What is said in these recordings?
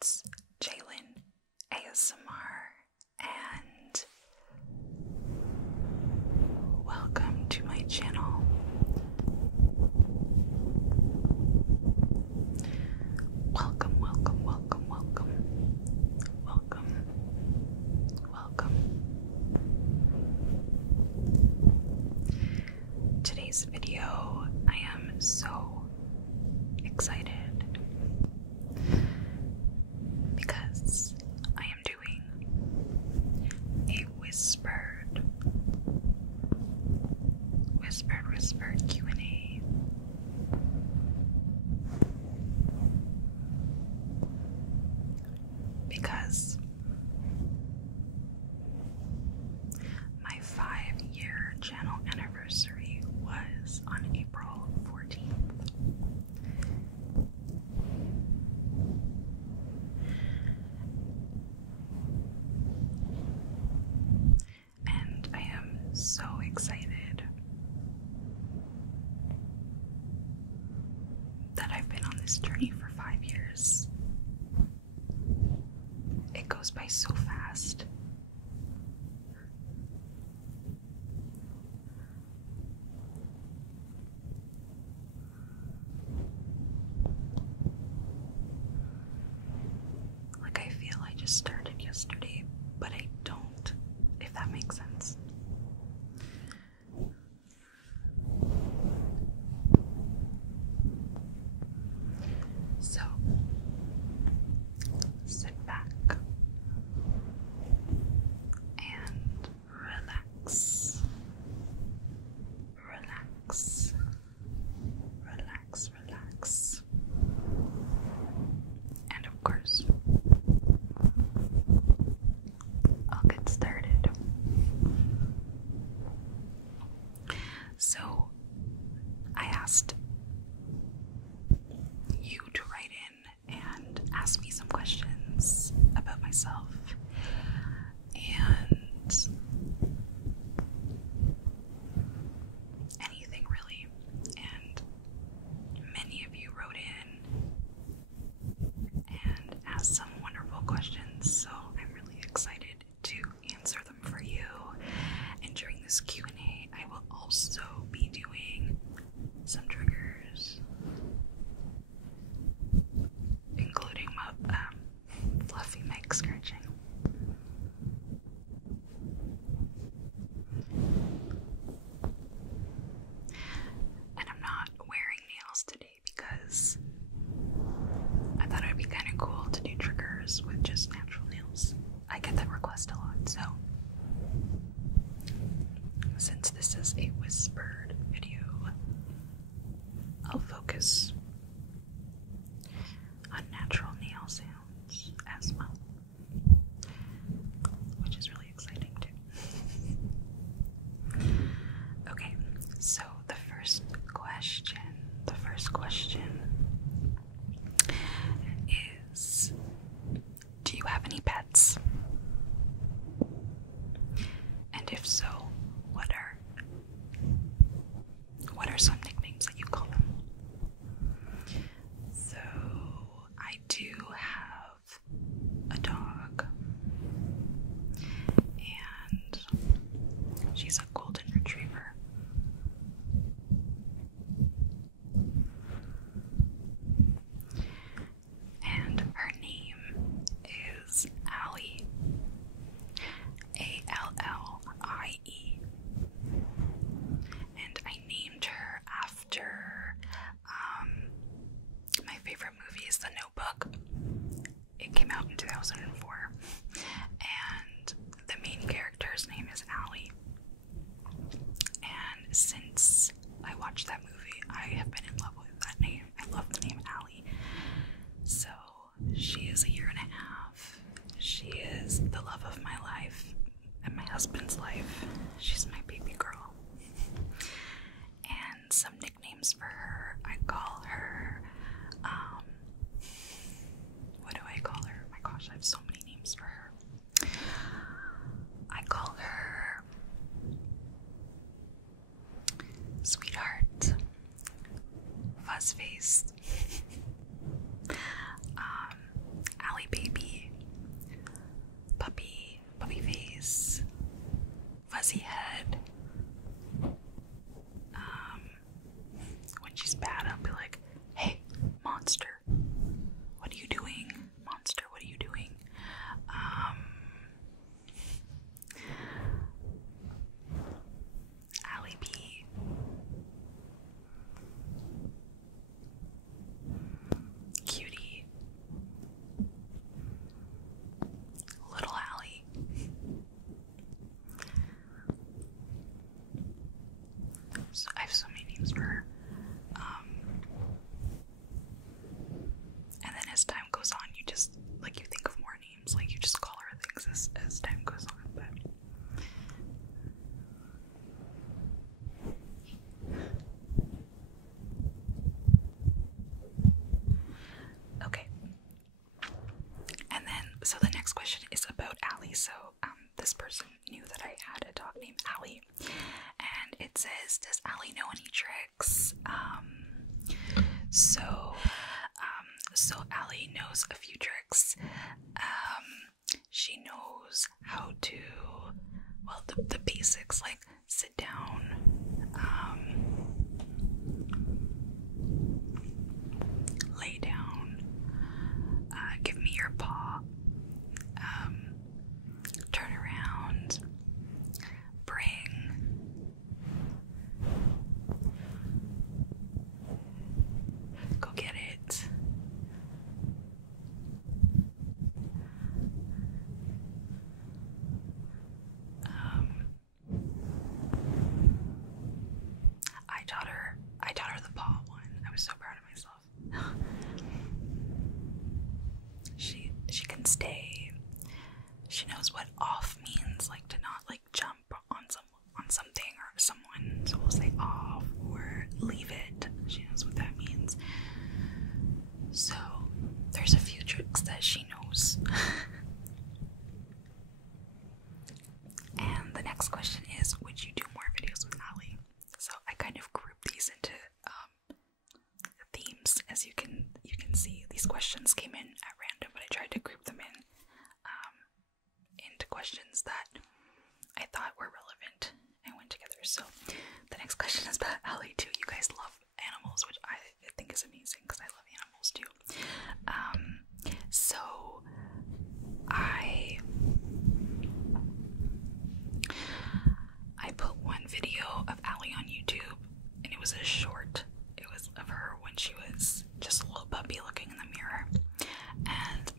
it's Jalen ASMR, and welcome to my channel. Welcome, welcome, welcome, welcome, welcome, welcome. Today's video, I am so excited because I am doing a whispered Q&A. Because my 5-year channel anniversary was on April 14th. And I am so excited that I've been on this journey for 5 years. It goes by so fast. Like, I feel I just started yesterday, but I don't, if that makes sense. So, sit back and relax. Relax. Relax, relax. And of course, I'll get started. So, I asked you to write in and ask me some questions about myself, and anything really, and many of you wrote in and asked some wonderful questions, so I'm really excited to answer them for you. And during this Q&A, I will also be doing some triggers, including fluffy mic scratching. next question is about Allie. So this person knew that I had a dog named Allie, and it says, does Allie know any tricks? So Allie knows a few tricks. She knows how to, well, the basics, like sit down, lay down, give me your paw, turn around, bring, go get it. I taught her the paw one. I was so proud of myself. She can stay. She knows what off means, like to not like jump on something or someone. So we'll say off or leave it. She knows what that means. So there's a few tricks that she knows. And the next question is, would you do more videos with Allie? So I kind of grouped these into themes. As you can see, these questions came in at random, but I tried to group them into questions that I thought were relevant and went together. So the next question is about Allie too. You guys love animals, which I think is amazing because I love animals too. So I put one video of Allie on YouTube, and it was a short. It was of her when she was just a little puppy looking in the mirror, and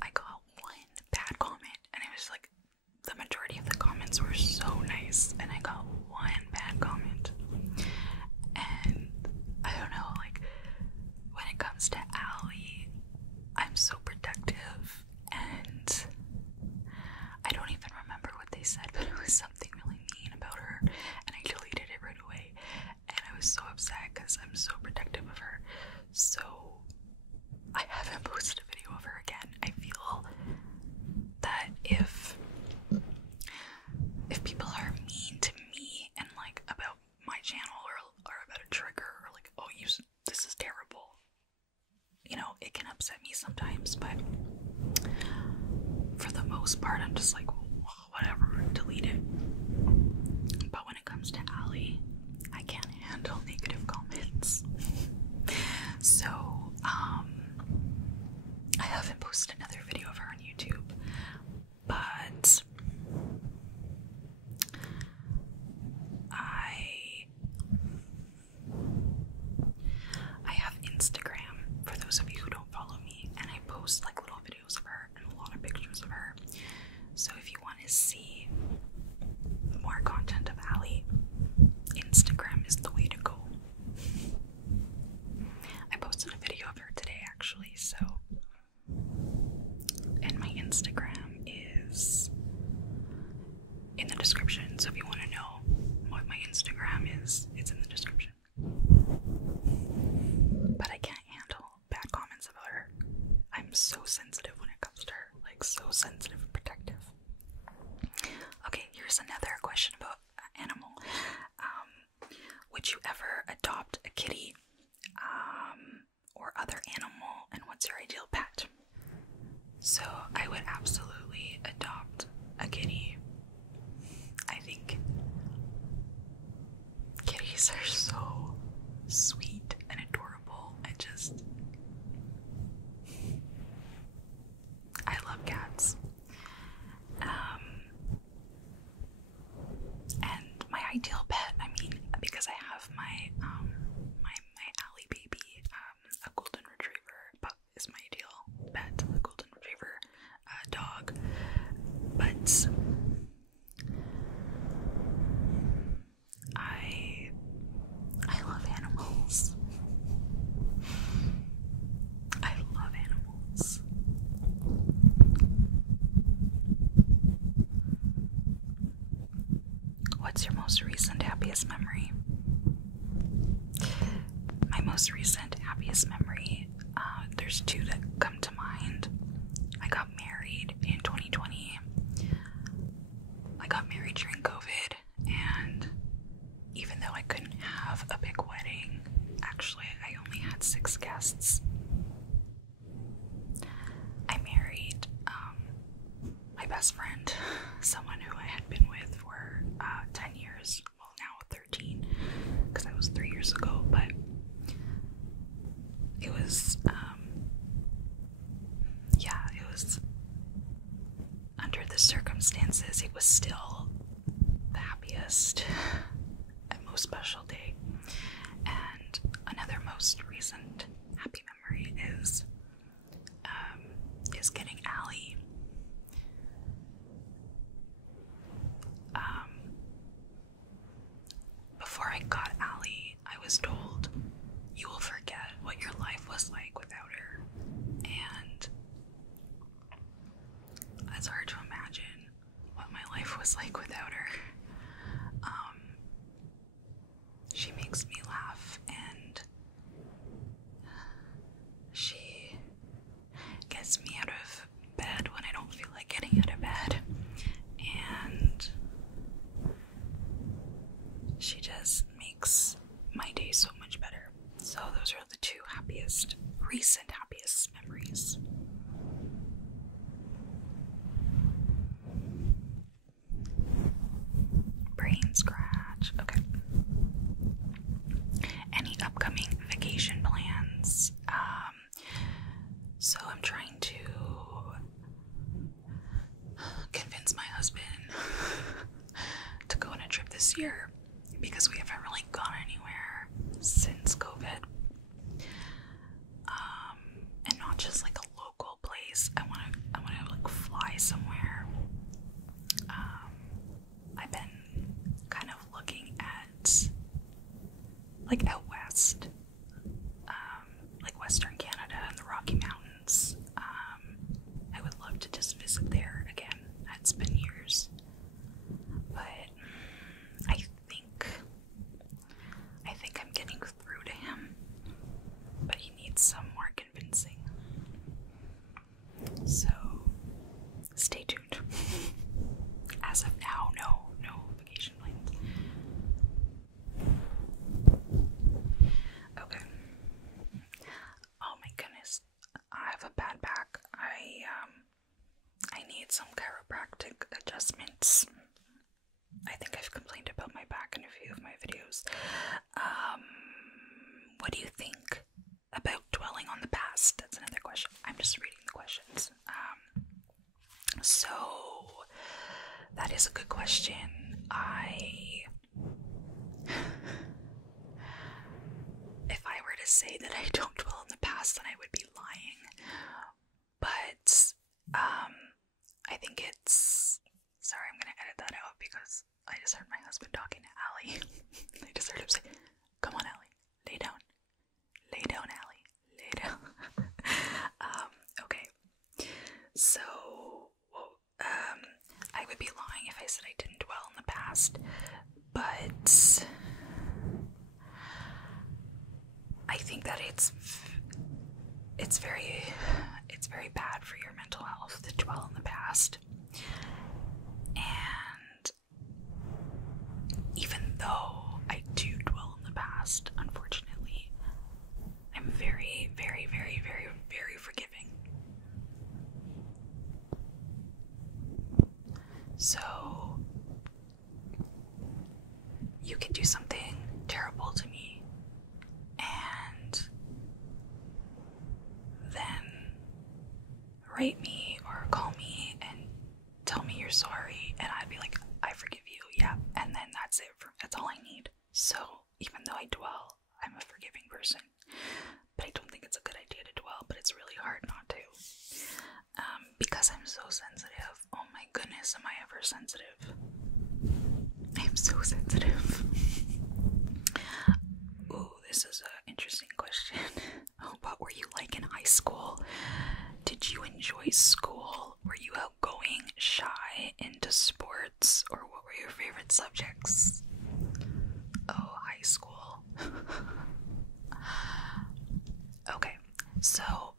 I got one bad comment, and it was like the majority of the comments were so nice, and I got one bad comment. And I don't know, like when it comes to Allie, I'm so protective, and I don't even remember what they said, but it was something really mean about her, and I deleted it right away. And I was so upset because I'm so protective of her. So I haven't posted a video of her again. I feel that if people are mean to me and like about my channel or about a trigger or like, oh, this is terrible, you know, it can upset me sometimes, but for the most part I'm just like, whatever, delete it. But when it comes to Allie, I can't handle negative comments. So I haven't posted another video of her on YouTube, but I have Instagram, for those of you who don't follow me, and I post like little videos of her and a lot of pictures of her. So if you want to see more content of Allie, Instagram is the way to go. I posted a video of her today actually, so, and my Instagram is in the description, so if you want to know what my Instagram is, it's in the description. But I can't handle bad comments about her. I'm so sensitive when it comes to her, like so sensitive and protective. Okay, here's another question about animal. Would you ever adopt a kitty or other animal, and what's your ideal pet? So I would absolutely adopt a kitty. I think kitties are so sweet and adorable. I love cats. And my ideal pet, I mean, because I have my Allie baby, a golden retriever, but is my ideal pet, a golden retriever dog. But I love animals. I love animals. What's your most recent happiest memory? My most recent happiest memory, there's two that come to mind. got married in 2020. I got married during COVID, and even though I couldn't have a big wedding, actually I only had 6 guests, I married my best friend, someone who I had been with for 10 years, well now 13, because that was 3 years ago, but it was, it was, under the circumstances, it was still the happiest and most special day. And another most recent happy memory is getting Allie. Before I got Allie, I was told, you will forget what your life was like without her. And it's hard to imagine what my life was like without her. She makes me laugh, and she gets me out of bed when I don't feel like getting out of bed, and she just makes my day so much better. So those are the 2 recent happiest memories. Brain scratch. Okay. Any upcoming vacation plans? So I'm trying to convince my husband to go on a trip this year, because we haven't really gone anywhere since COVID. And not just like a local place. I want to like fly somewhere. I've been kind of looking at like out west, like Western Canada and the Rocky Mountains. I would love to just visit there again. It's been years, but I think I'm getting through to him, but he needs some more convincing. So stay tuned. As of now, no vacation plans. Okay. Oh my goodness, I have a bad back. I need some chiropractic adjustments. I think I've complained about my back in a few of my videos. What do you think about dwelling on the past? That's another question. I'm just reading the questions. So that is a good question. If I were to say that I don't dwell on the past, then I would be lying. But I think it's, sorry, I'm gonna edit that out because I just heard my husband talking to Allie. I just heard him say, "Come on, Allie, lay down, Allie, lay down." Okay, so I would be lying if I said I didn't dwell in the past, but I think that it's very bad for your mental health to dwell in the past. And even though I do dwell in the past, unfortunately, I'm very, very, very, very, very forgiving. So you can do something terrible to me, and then write me or call me and tell me you're sorry, and I'd be like, I forgive you, yeah, and then that's it. That's all I need. So even though I dwell, I'm a forgiving person, but I don't think it's a good idea to dwell, but it's really hard not to, because I'm so sensitive. Oh my goodness, am I ever sensitive? I'm so sensitive. Ooh, this is an interesting question. What were you like in high school? Did you enjoy school? Were you outgoing, shy, into sports, or what were your favorite subjects? Oh, high school. Okay, so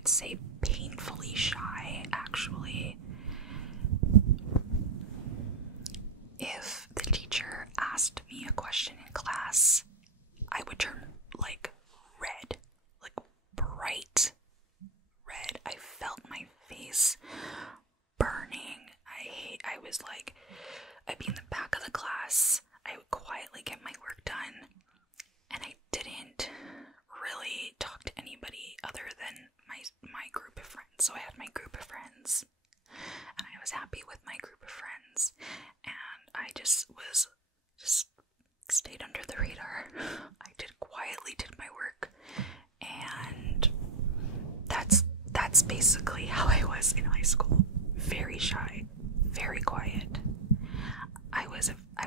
would say painfully shy, actually. If the teacher asked me a question in class, I would turn like red, like bright red. I felt my face burning. I'd be in the back of the class. I would quietly get my work done, and I didn't really talk to anybody other than my group of friends. So I had my group of friends, and I was happy with my group of friends, and I just stayed under the radar. I quietly did my work, and that's basically how I was in high school. Very shy, very quiet. I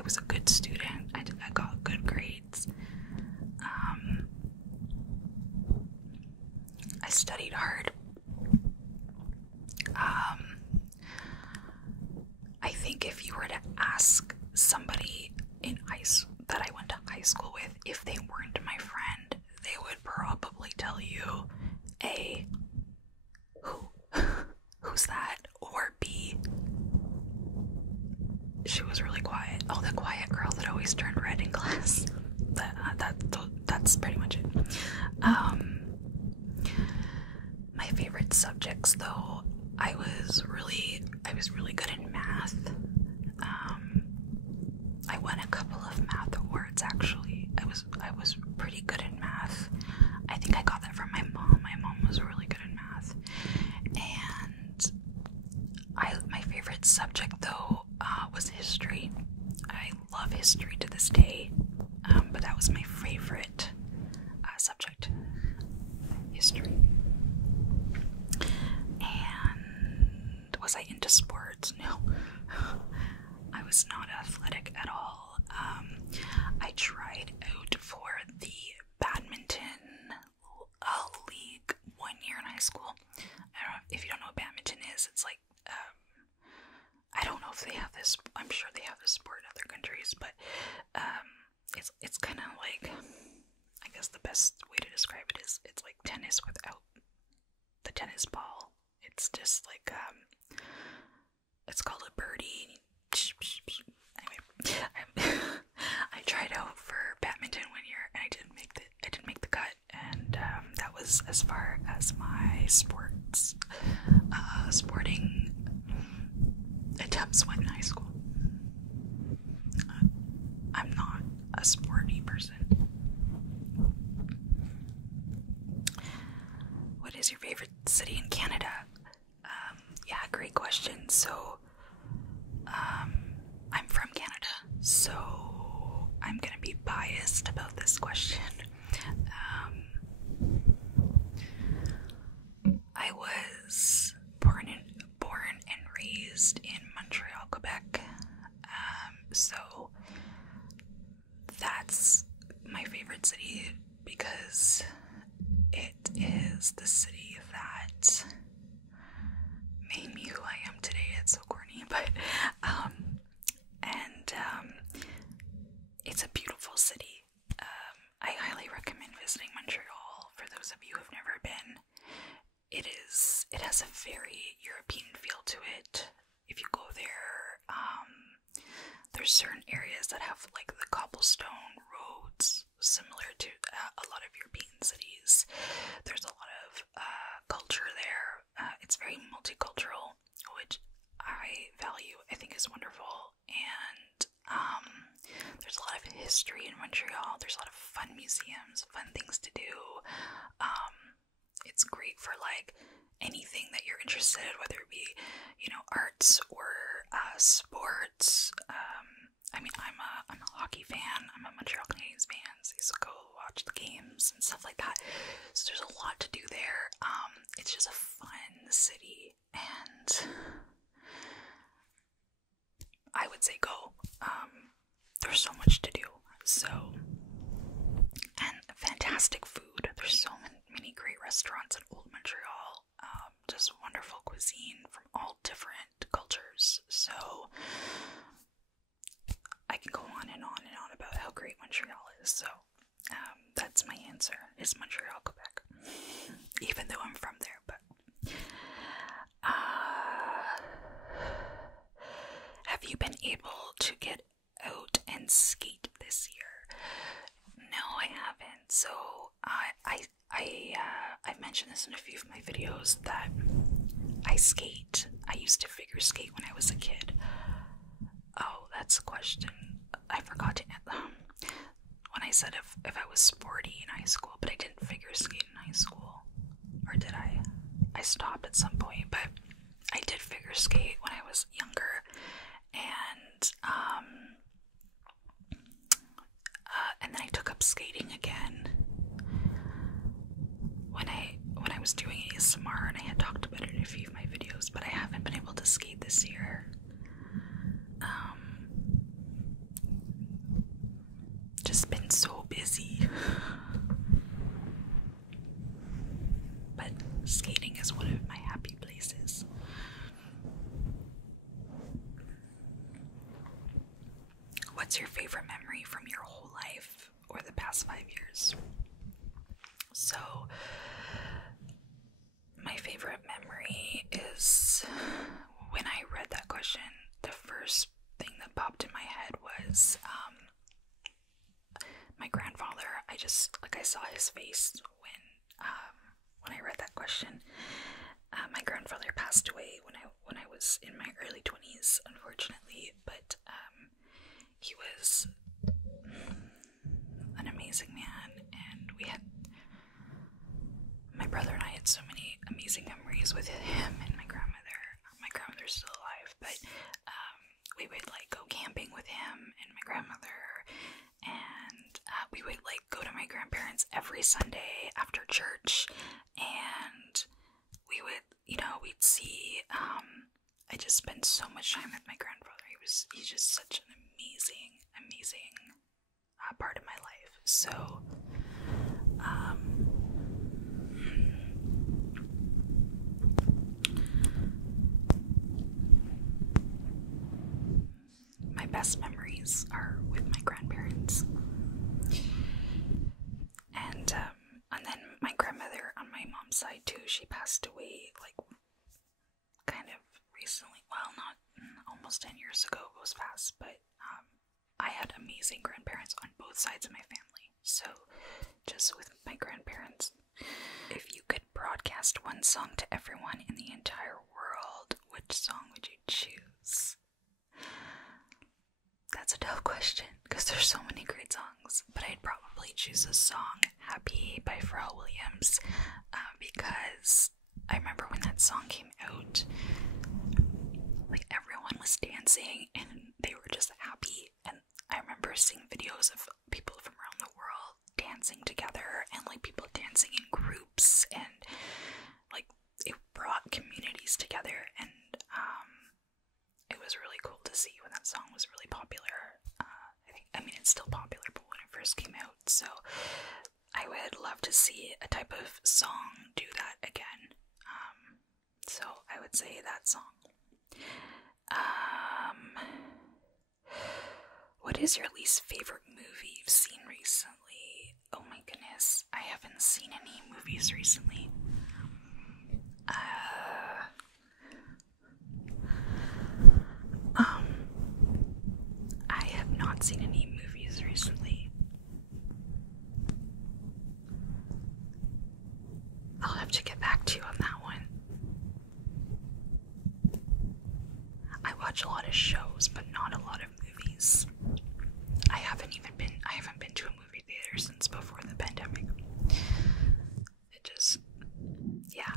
was a good student. I got good grades. I studied hard. I think if you were to ask somebody that I went to high school with if they weren't my friend, they would probably tell you A, who's that? Or B, she was really quiet. Oh, the quiet girl that always turned red in class. That's pretty much it. My favorite subjects, though, I was really good in math. I won a couple of math awards, actually. I was pretty good in math. I think I got that from my mom. My mom was really good in math. And my favorite subject, though, was history. I love history to this day, but that was my favorite subject, history. And was I into sports? No. I was not athletic at all. I tried out for the badminton league 1 year in high school. I don't know if you don't know what badminton is. It's like, I don't know if they have this. I'm sure they have this sport in other countries, but it's kind of like, I guess the best way to describe it is it's like tennis without the tennis ball. It's just like it's called a birdie. Anyway, I tried out for badminton 1 year and I didn't make the cut, and that was as far as my sporting attempts went in high school. I'm not a sporty person. What is your favorite city in Canada? Yeah, great question. So, I'm from Canada, so I'm gonna be biased about this question. I was born and raised in Montreal, Quebec. So that's my favorite city because it is the city that made me who I am today. It's so corny, but it's a beautiful city. I highly recommend visiting Montreal for those of you who have never been. It has a very European feel to it. If you go there, there's certain areas that have like the cobblestone roads similar to a lot of European cities. There's a lot of culture there. It's very multicultural, which I value. I think is wonderful. And there's a lot of history in Montreal. There's a lot of fun museums, fun things to do. It's great for like anything that you're interested in, whether it be, arts or sports. I mean, I'm a hockey fan. I'm a Montreal Canadiens fan, so I used to go watch the games and stuff like that. So there's a lot to do there. It's just a fun city, and I would say go. There's so much to do. So, and fantastic food. There's so many great restaurants in Old Montreal. Just wonderful cuisine from all different cultures. So I can go on and on and on about how great Montreal is. So that's my answer, is Montreal, Quebec. Even though I'm from there, but you been able to get out and skate this year? No, I haven't. So I mentioned this in a few of my videos that I skate. I used to figure skate when I was a kid. Oh, that's a question. I forgot to when I said if I was sporty in high school, but I didn't figure skate in high school. Or did I? I stopped at some point, but I did figure skate when I was younger. And then I took up skating again when I was doing ASMR, and I had talked about it in a few of my videos, but I haven't been able to skate this year. Just been so busy. But skating is one of my happy places. What's your favorite memory from your whole life or the past 5 years? So, my favorite memory is when I read that question, the first thing that popped in my head was my grandfather. I saw his face when I read that question. My grandfather passed away when I was in my early 20s, unfortunately, but he was an amazing man, and my brother and I had so many amazing memories with him and my grandmother. My grandmother's still alive, but we would go camping with him and my grandmother, and we would go to my grandparents every Sunday after church, and we would, we'd see, I just spent so much time with my grandfather. He's just such an amazing part of my life. So, my best memories are with my grandparents. And then my grandmother on my mom's side too, she passed away kind of recently. Well, not almost 10 years ago, it was fast, but I had amazing grandparents on both sides of my family. So just with my grandparents, if you could broadcast one song to everyone in the entire world, which song would you choose? That's a tough question because there's so many great songs, but I'd probably choose a song, Happy by Pharrell Williams, because I remember when that song came out, everyone was dancing and they were just happy, and I remember seeing videos of people from around the world dancing together and people dancing in groups, and it brought communities together, and it was really cool to see when that song was really popular. It's still popular, but when it first came out, so I would love to see a type of song do that again. So I would say that song. What is your least favorite movie you've seen recently? Oh my goodness, I haven't seen any movies recently. I have not seen any movies recently. I'll have to get back to you on that one. I watch a lot of shows, but not a lot of movies. I haven't been to a movie theater since before the pandemic. Yeah.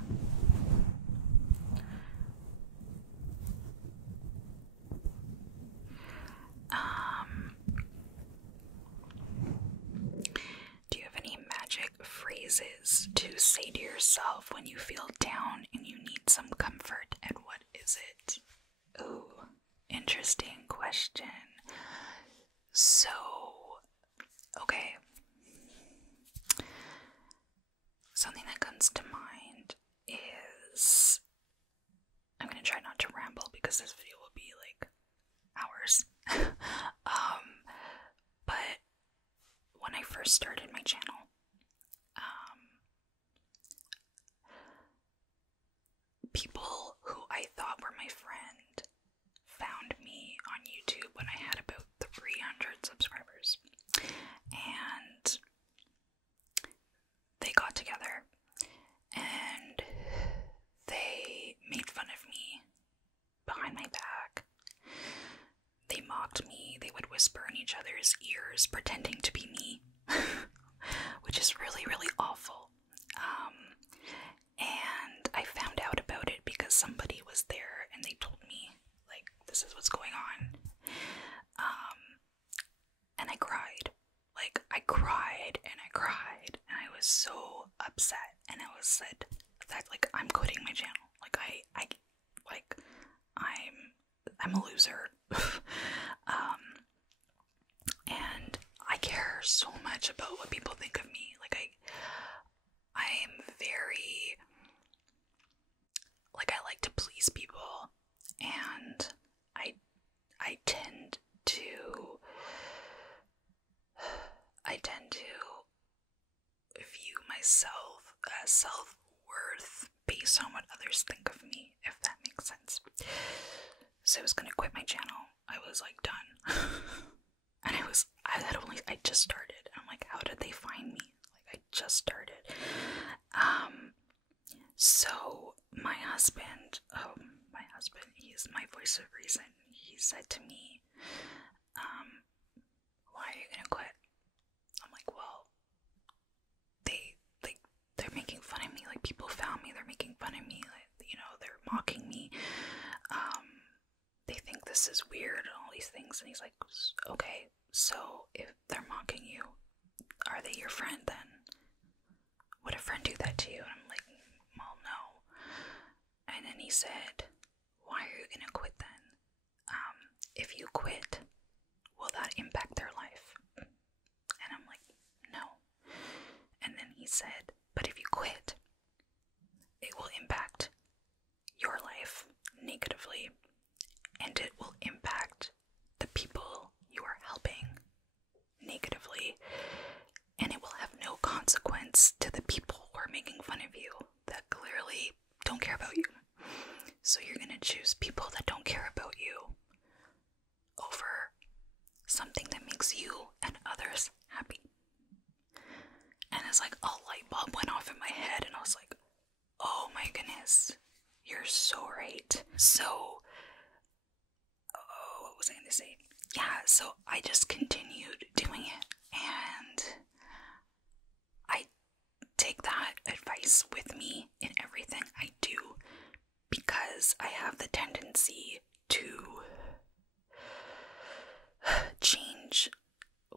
Do you have any magic phrases to say to yourself when you feel down and you need some comfort, and what is it? Ooh, interesting question. So, okay. Something that comes to mind is, I'm gonna try not to ramble because this video will be hours. But when I first started my channel, people who I thought were my friend found me on hours pretending to be me, which is really, really awful. And I found out about it because somebody was there and they told me, like, this is what's going on. And I cried. Like, I cried and I cried, and I was so upset, and I was said that, like, I'm quitting my channel. Like, I'm a loser. And I care so much about what people think of me. Like, I am very, like, I like to please people, and I tend to view myself as self-worth based on what others think of me, if that makes sense. So I was gonna quit my channel. I was like done. And I just started. I'm like, how did they find me? Like, I just started. So my husband, he's my voice of reason. He said to me, why are you gonna quit? I'm like, well, they're making fun of me. Like, people found me, they're making fun of me, like, you know, they're mocking me. They think this is weird and all these things. And he's like, okay, so if they're mocking you, are they your friend then? Would a friend do that to you? And I'm like, well, no. And then he said, why are you gonna quit then? If you quit, will that impact their life? And I'm like, no. And then he said, but if you quit, it will impact your life negatively, and it will impact the people you are helping negatively, and it will have no consequence to the people who are making fun of you that clearly don't care about you. So you're gonna choose people that don't care about you over something that makes you and others happy. And it's like a light bulb went off in my head, and I was like, oh my goodness, you're so right. So, what was I gonna say? Yeah, so I just continued doing it, and I take that advice with me in everything I do, because I have the tendency to change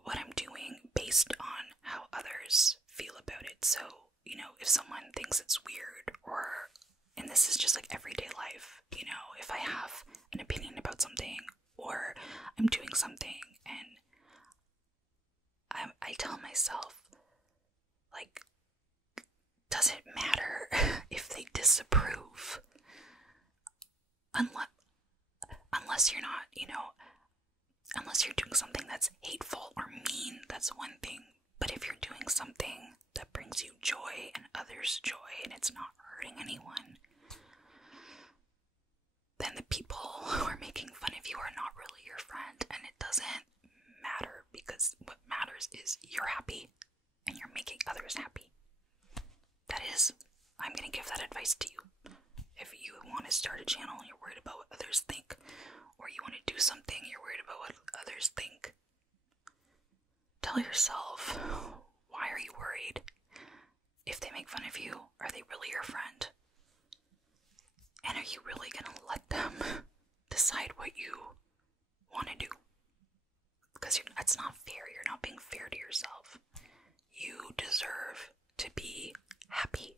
what I'm doing based on how others feel about it. So, you know, if someone thinks it's weird, or, and this is just like everyday life, you know, if I have an opinion about something, or I'm doing something, and I tell myself, like, does it matter if they disapprove? Unless you're not, you know, unless you're doing something that's hateful or mean, that's one thing. But if you're doing something that brings you joy and others joy, and it's not hurting anyone, then the people who are making fun of you are not really your friend, and it doesn't matter, because what matters is you're happy and you're making others happy. That is, I'm gonna give that advice to you. If you want to start a channel and you're worried about what others think, or you want to do something, you're worried about what others think, tell yourself, why are you worried? If they make fun of you, are they really your friend? And are you really gonna let them decide what you want to do? Because that's not fair. You're not being fair to yourself. You deserve to be happy.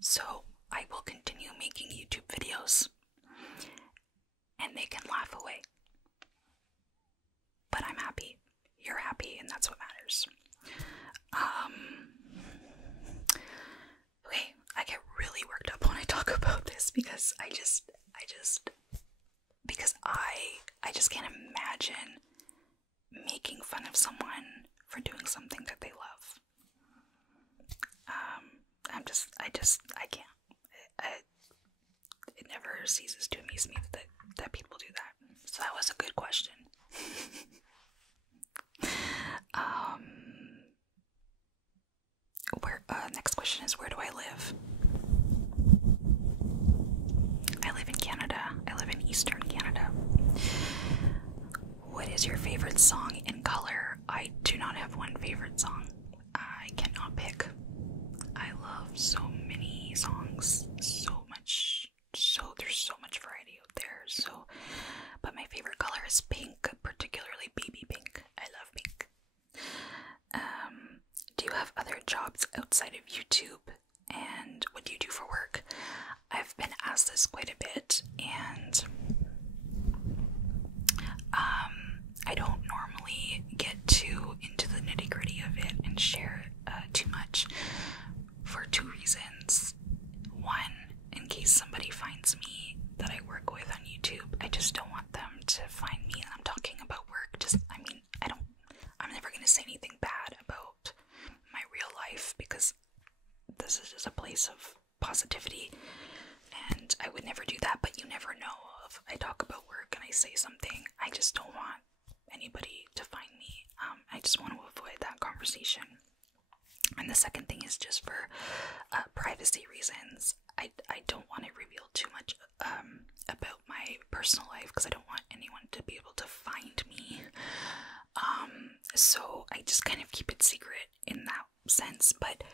So I will continue making YouTube videos, and they can laugh away. But I'm happy. You're happy, and that's what matters. Okay, I get really worked up when I talk about this, because I just can't imagine making fun of someone for doing something that they love. I can't. It never ceases to amaze me that people do that. So that was a good question. Next question is, where do I live? I live in Canada. I live in Eastern Canada. What is your favorite song in color. I do not have one favorite song. I cannot pick. I love so many songs, there's so much variety out there. So, but my favorite color is pink, particularly baby pink. I love pink. Do you have other jobs outside of YouTube? And what do you do for work? I've been asked this quite a bit, and I don't normally get too into the nitty-gritty of it and share too much for two reasons. One, in case somebody finds me that I work with on YouTube, I just don't want them to find me and I'm talking about work. I'm never going to say anything bad about my real life, because this is just a place of positivity, and I would never do that. But you never know. If I talk about work and I say something, I just don't want anybody to find me. I just want to avoid that conversation. And the second thing is just for privacy reasons. I don't want to reveal too much about my personal life, because I don't want anyone to be able to find me. So I just kind of keep it secret in that sense. But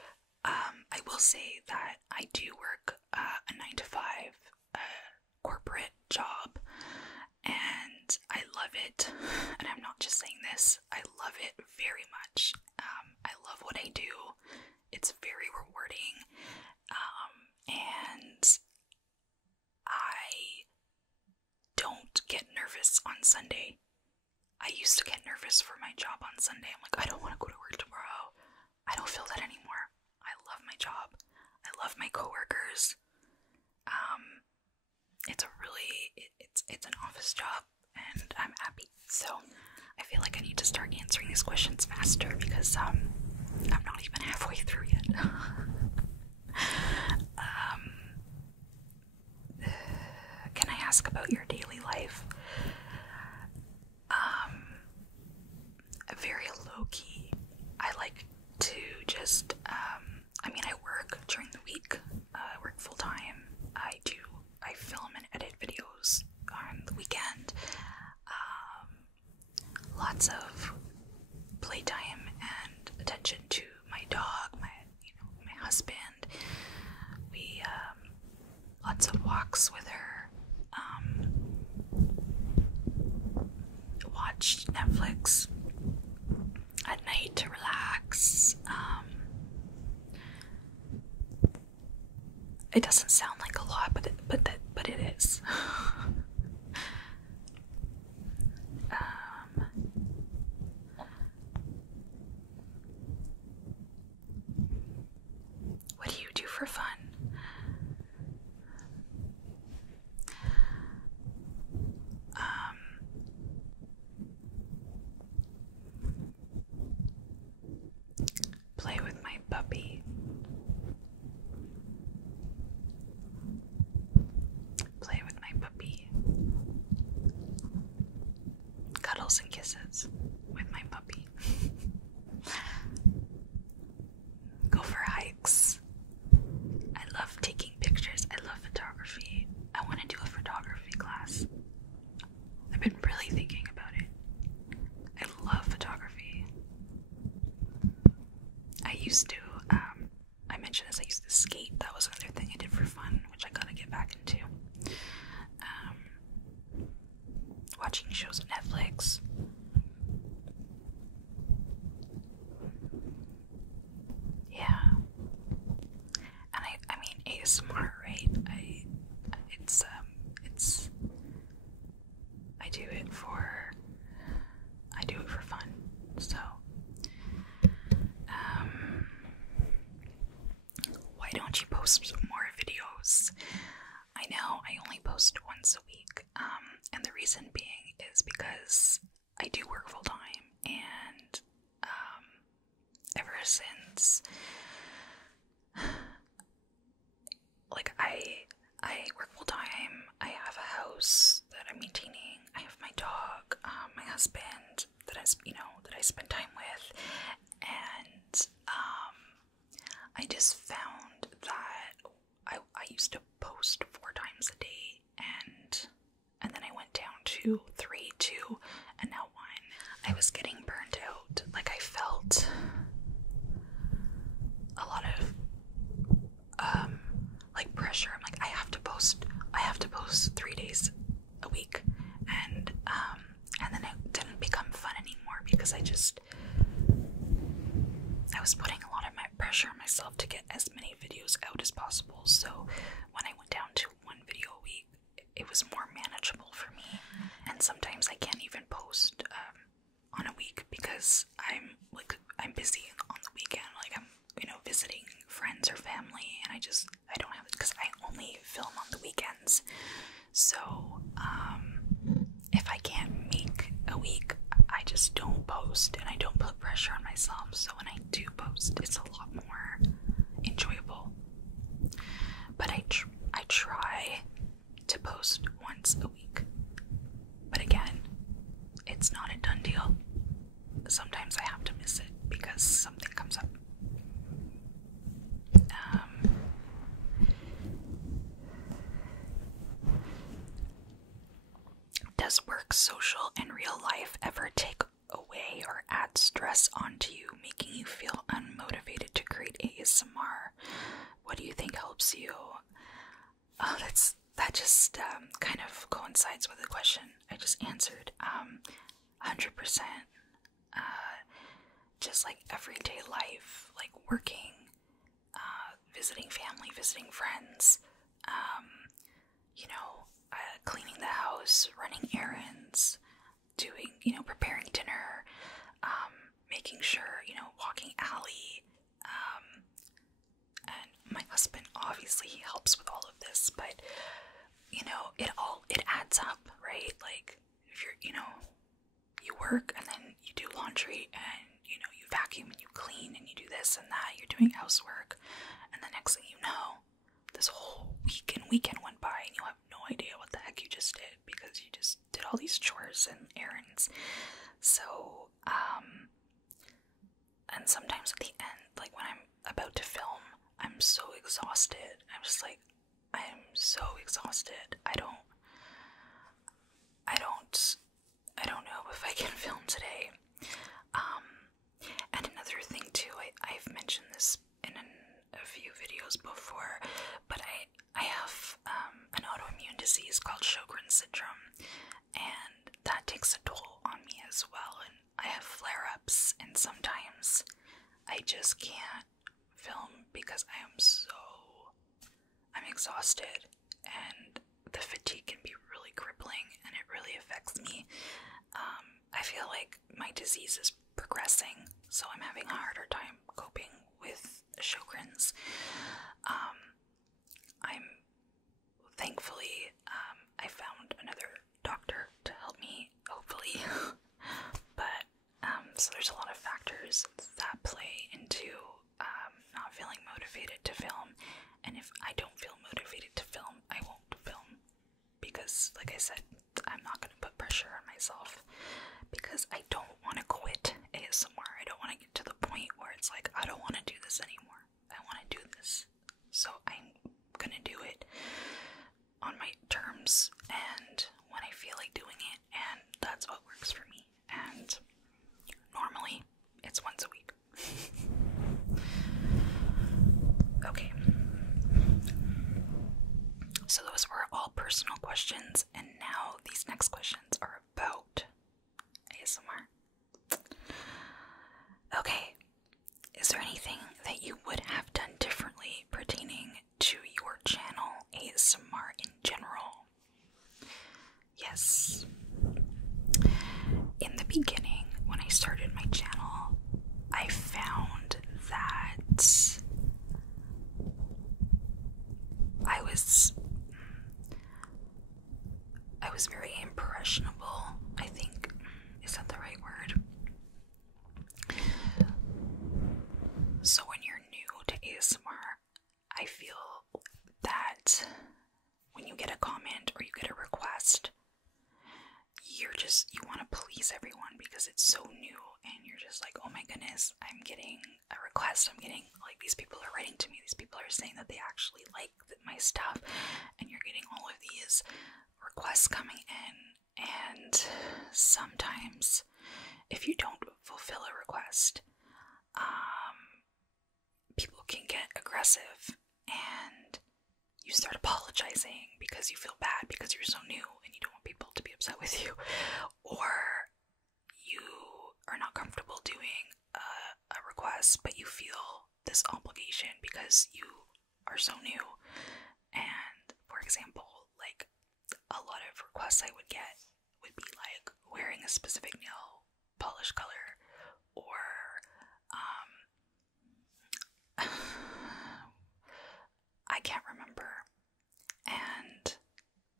I will say that I do work a 9-to-5 corporate job, and I love it. And I'm not just saying this, I love it very much. I love what I do. It's very rewarding, and I don't get nervous on Sunday. I used to get nervous for my job on Sunday. I'm like, I don't want to go to work tomorrow. I don't feel that anymore. I love my job. I love my coworkers. It's an office job, and I'm happy. So I feel like I need to start answering these questions faster, because I'm not even halfway through yet. Can I ask about your daily life? Very low key. I like to just, I work during the week. I work full time. I film and edit videos on the weekend. Lots of playtime and attention to my dog, my husband. We, lots of walks with her. Watch Netflix at night to relax. It doesn't sound like a lot, but it is. What do you do for fun? Play with my puppy. Play with my puppy. Cuddles and kisses with my puppy. Go for hikes. I love taking pictures. I love photography. I want to do a photography class. I've been really thinking about it. I love photography. I used to, I mentioned this, I used to skate. That was another thing I did for fun, which I gotta get back into. Watching shows on Netflix. Yeah. And I mean ASMR, right? I do it for fun. So why don't you post more videos? I know I only post once a week, and the reason being is because I do work full time, and ever since, like, I work full time, I have a house that I'm maintaining, I have my dog, my husband that I spend time with, and I just found that I used to post 4 times a day, and then I went down to 3, 2, and now 1. I was like pressure. I'm like, I have to post 3 days a week, and then it didn't become fun anymore because I was putting a lot of my pressure on myself to get as many videos out as possible. So when I went down to 1 video a week, it was more manageable for me. And sometimes I can't even post on a week because I'm busy on the weekend. Like I'm visiting friends or family, and I don't have it because I only film on the weekends. So if I can't make a week, I just don't post, and I don't put pressure on myself. So when I do post, it's a lot more enjoyable. But I try to post once a week. But again, it's not a done deal. Sometimes I have to miss it because something comes up. Does work, social, and real life ever take away or add stress onto you, making you feel unmotivated to create ASMR? What do you think helps you? Oh, that just kind of coincides with the question I just answered. 100%. Just like everyday life, like working, visiting family, visiting friends, cleaning the house, running errands, doing, preparing dinner, making sure, walking Allie, and my husband, obviously, he helps with all of this, but, it adds up, right? Like, if you're, you work, and then you do laundry, and, you vacuum, and you clean, and you do this and that, you're doing housework, and the next thing you know, this whole week and weekend went by, and you have no idea what the heck you just did, because you just did all these chores and errands. So, and sometimes at the end, like when I'm about to film, I'm so exhausted. I'm just like, I am so exhausted. I don't know if I can film today. And another thing too, I've mentioned this in a few videos before, but I have an autoimmune disease called Sjogren's syndrome, and that takes a toll on me as well, and I have flare-ups, and sometimes I just can't film because I'm exhausted, and the fatigue can be really crippling, and it really affects me. I feel like my disease is progressing, so I'm having a harder time coping with Sjogren's. Thankfully, I found another doctor to help me, hopefully. But, so there's a lot of factors that play into not feeling motivated to film. And if I don't feel motivated to film, I won't film. Because, like I said, I'm not going to put pressure on myself. Because I don't want to quit ASMR. I don't want to get to the point where it's like, I don't want to do this anymore. I want to do this. So I'm going to do it on my terms and when I feel like doing it, and that's what works for me. And normally it's once a week. Okay, so those were all personal questions, and now these next questions are about ASMR. Okay, is there anything that you would have done differently pertaining to your channel, ASMR in general? Yes. In the beginning, when I started my channel, I found that I was very impressionable, I think. Is that the right word? So when you're new to ASMR, I feel that when you get a comment or you get a request, you want to please everyone because it's so new, and you're just like, oh my goodness, I'm getting a request, I'm getting, like, these people are writing to me, these people are saying that they actually like my stuff, and you're getting all of these requests coming in, and sometimes if you don't fulfill a request, people can get aggressive, and you start apologizing because you feel bad because you're so new and you don't want people to be upset with you, or you are not comfortable doing a request, but you feel this obligation because you are so new. And for example, like, a lot of requests I would get would be like wearing a specific nail polish color, or I can't remember. And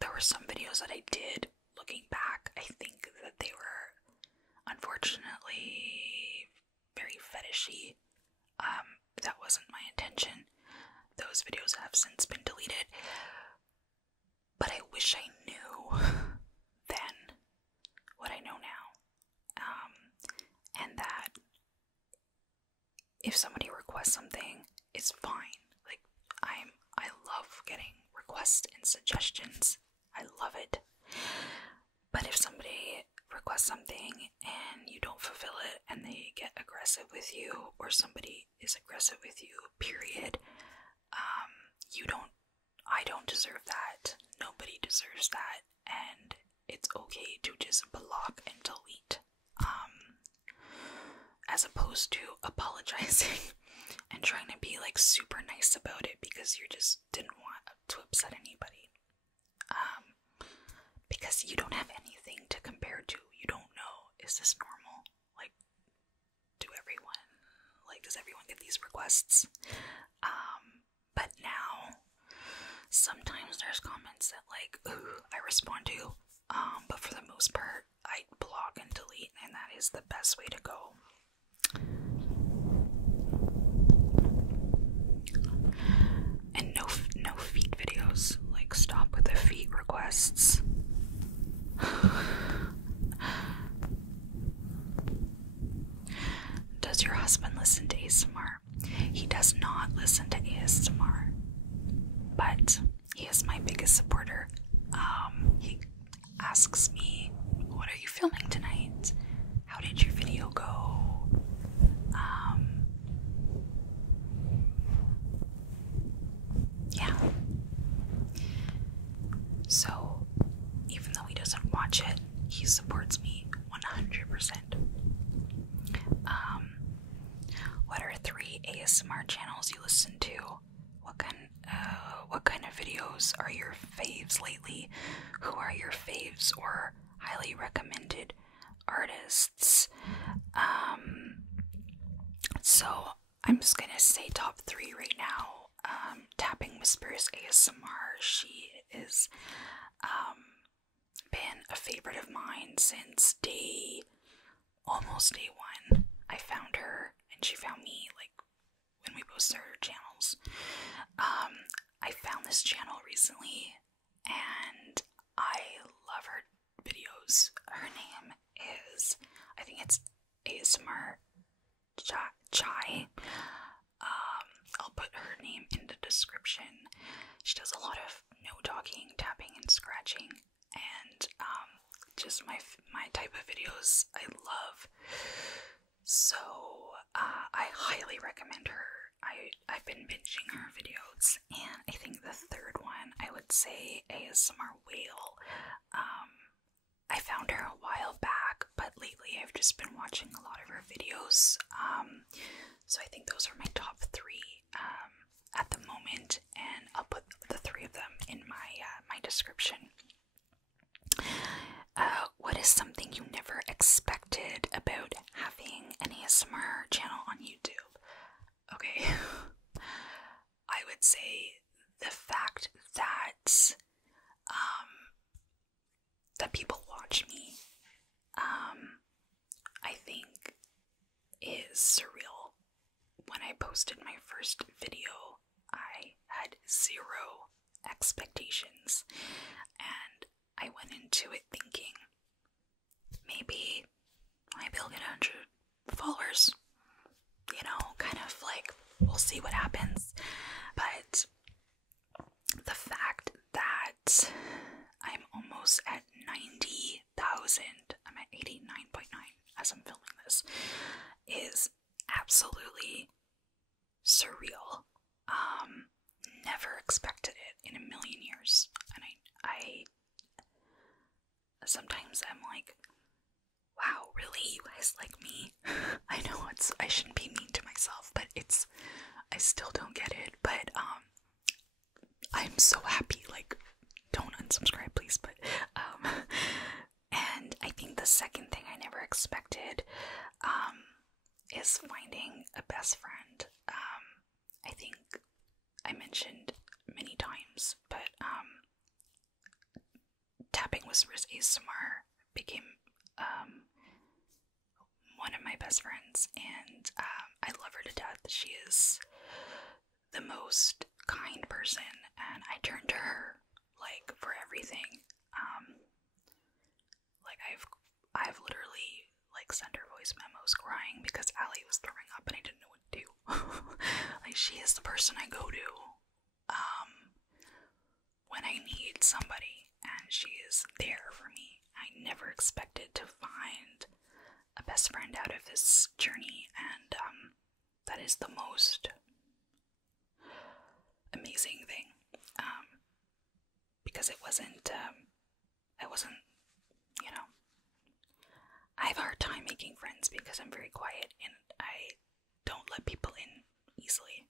there were some videos that I did, looking back, I think that they were unfortunately very fetishy. That wasn't my intention. Those videos have since been deleted. But I wish I knew then what I know now. And that if somebody requests something, it's fine. Like, I love getting requests and suggestions. I love it. But if somebody requests something and you don't fulfill it and they get aggressive with you, or somebody is aggressive with you, period, I don't deserve that. Nobody deserves that. And it's okay to just block and delete. As opposed to apologizing and trying to be like super nice about it because you just didn't want to upset anybody. Because you don't have anything to compare to. You don't know, is this normal? Like, does everyone get these requests? But now, sometimes there's comments that like, ooh, I respond to, but for the most part, I block and delete, and that is the best way to go. And no feet videos. Like, stop with the feet requests. Does your husband listen to ASMR? He does not listen to ASMR, but he is my biggest supporter. He asks me, what are you filming tonight? How did your video go? Yeah. So, even though he doesn't watch it, he supports me 100%. What are 3 ASMR channels you listen to? What kind of videos are your faves lately? Who are your faves or highly recommended artists? So I'm just gonna say top 3 right now. Tapping Whispers ASMR. She is been a favorite of mine since almost day 1. I found her and she found me, like, when we both started our channels. I found this channel recently and I love her videos. Her name is, I think it's ASMR Chai. I'll put her name in the description. She does a lot of no talking, tapping, and scratching, and just my type of videos I love. So I highly recommend her. I've been binging her videos, and I think the third one I would say ASMR Whale. I found her a while back, but lately I've just been watching a lot of her videos. So I think those are my top 3 at the moment, and I'll put the 3 of them in my description. What is something you never expected about having an ASMR channel on YouTube? Okay, I would say the fact that that people watch me, I think is surreal. When I posted my first video, I had 0 expectations, and I went into it thinking, maybe I'll get 100 followers, you know, kind of like, we'll see what happens. But the fact that I'm almost at 90,000, I'm at 89.9 as I'm filming this, is absolutely surreal. Never expected it in a sometimes I'm like, wow, really? You guys like me? I know I shouldn't be mean to myself, but I still don't get it. But I'm so happy. Like, don't unsubscribe, please. But and I think the second thing I never expected is finding a best friend. I think I mentioned many times, but tapping whispers ASMR became one of my best friends, and I love her to death. She is the most kind person, and I turn to her like for everything. Like I've literally like sent her voice memos crying because Allie was throwing up and I didn't know what to do. Like, she is the person I go to when I need somebody, and she is there for me. I never expected to find a best friend out of this journey, and that is the most amazing thing, because it wasn't, you know, I have a hard time making friends because I'm very quiet and I don't let people in easily.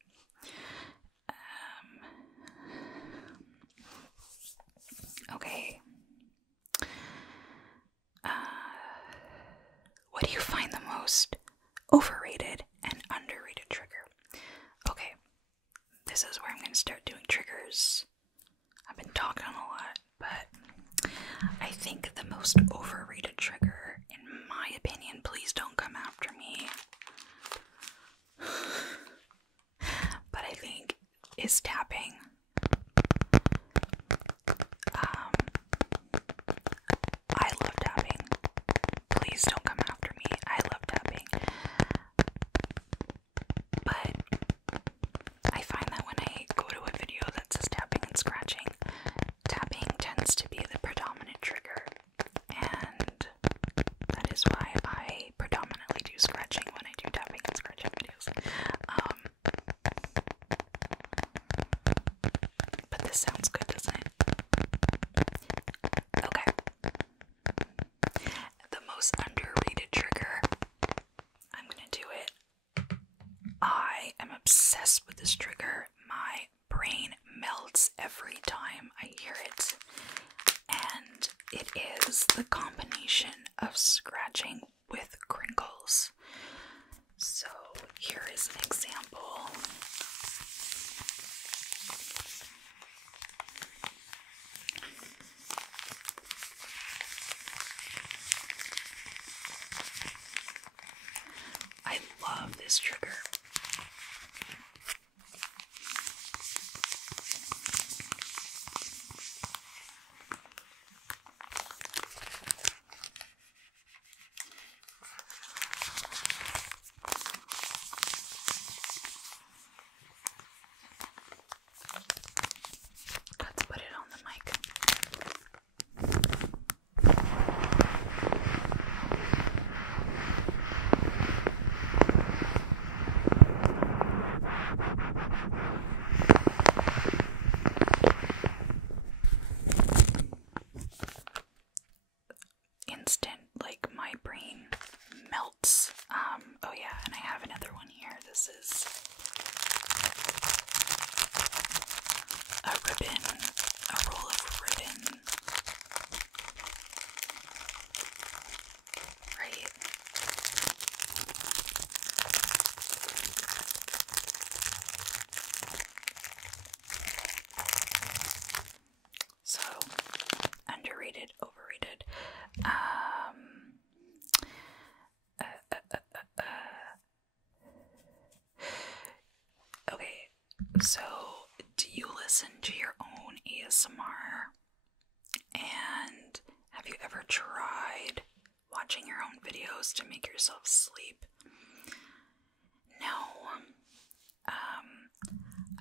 Okay. What do you find the most overrated and underrated trigger? Okay, this is where I'm going to start doing triggers. I've been talking a lot, but I think the most overrated trigger, in my opinion, please don't come after me, but I think is tapping. I love tapping. Please don't come after me. I love tapping. But I find that when I go to a video that says tapping and scratching, tapping tends to be the predominant trigger. And that is why I predominantly do scratching when I do tapping and scratching videos. But this sounds good, doesn't it? Okay. The most underrated trigger. I'm gonna do it. I am obsessed with this trigger. My brain melts every time I hear it. And it is the combination of scratching with crinkles. So here is an example. I love this trigger. Let's put it on the mic. Instant, like, my brain melts. Oh yeah, and I have another one here. This is a ribbon, a roll of ribbon. Right? So, underrated, overrated. Okay, so do you listen to your own ASMR? And have you ever tried watching your own videos to make yourself sleep? No.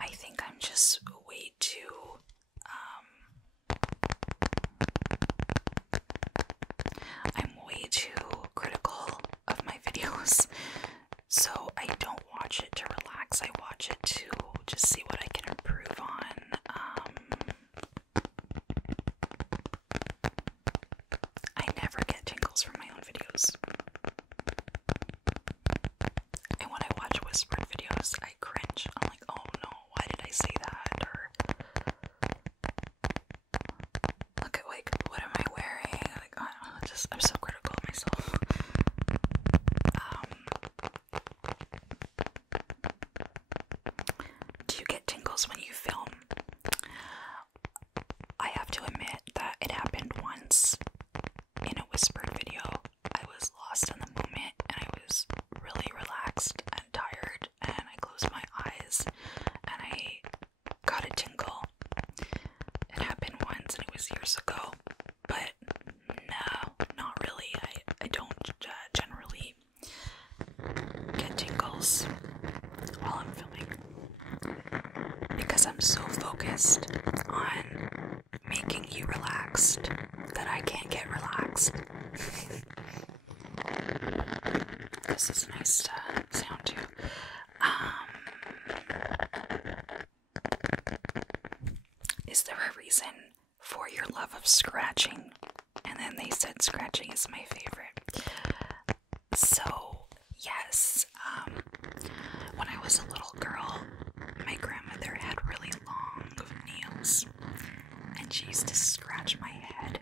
I think I'm just way too, I'm way too critical of my videos. So I don't watch it to relax, I watch it to just see what I can improve on. focused on making you relaxed that I can't get relaxed. This is a nice sound too. Is there a reason for your love of scratching? And then they said scratching is my favorite. So, yes, when I was a little girl, my grandmother had really long nails, and she used to scratch my head,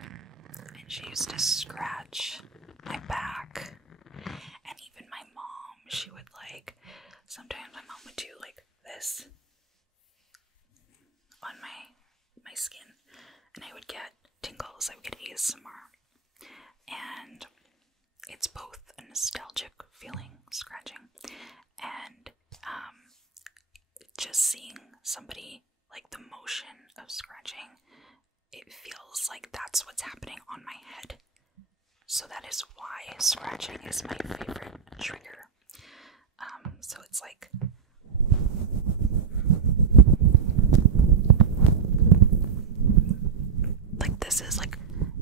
and she used to scratch my back, and even my mom, she would sometimes my mom would do this on my skin, and I would get tingles, I would get ASMR, and it's both a nostalgic feeling, scratching, and just seeing somebody, the motion of scratching, it feels like that's what's happening on my head. So that is why scratching is my favorite trigger. So it's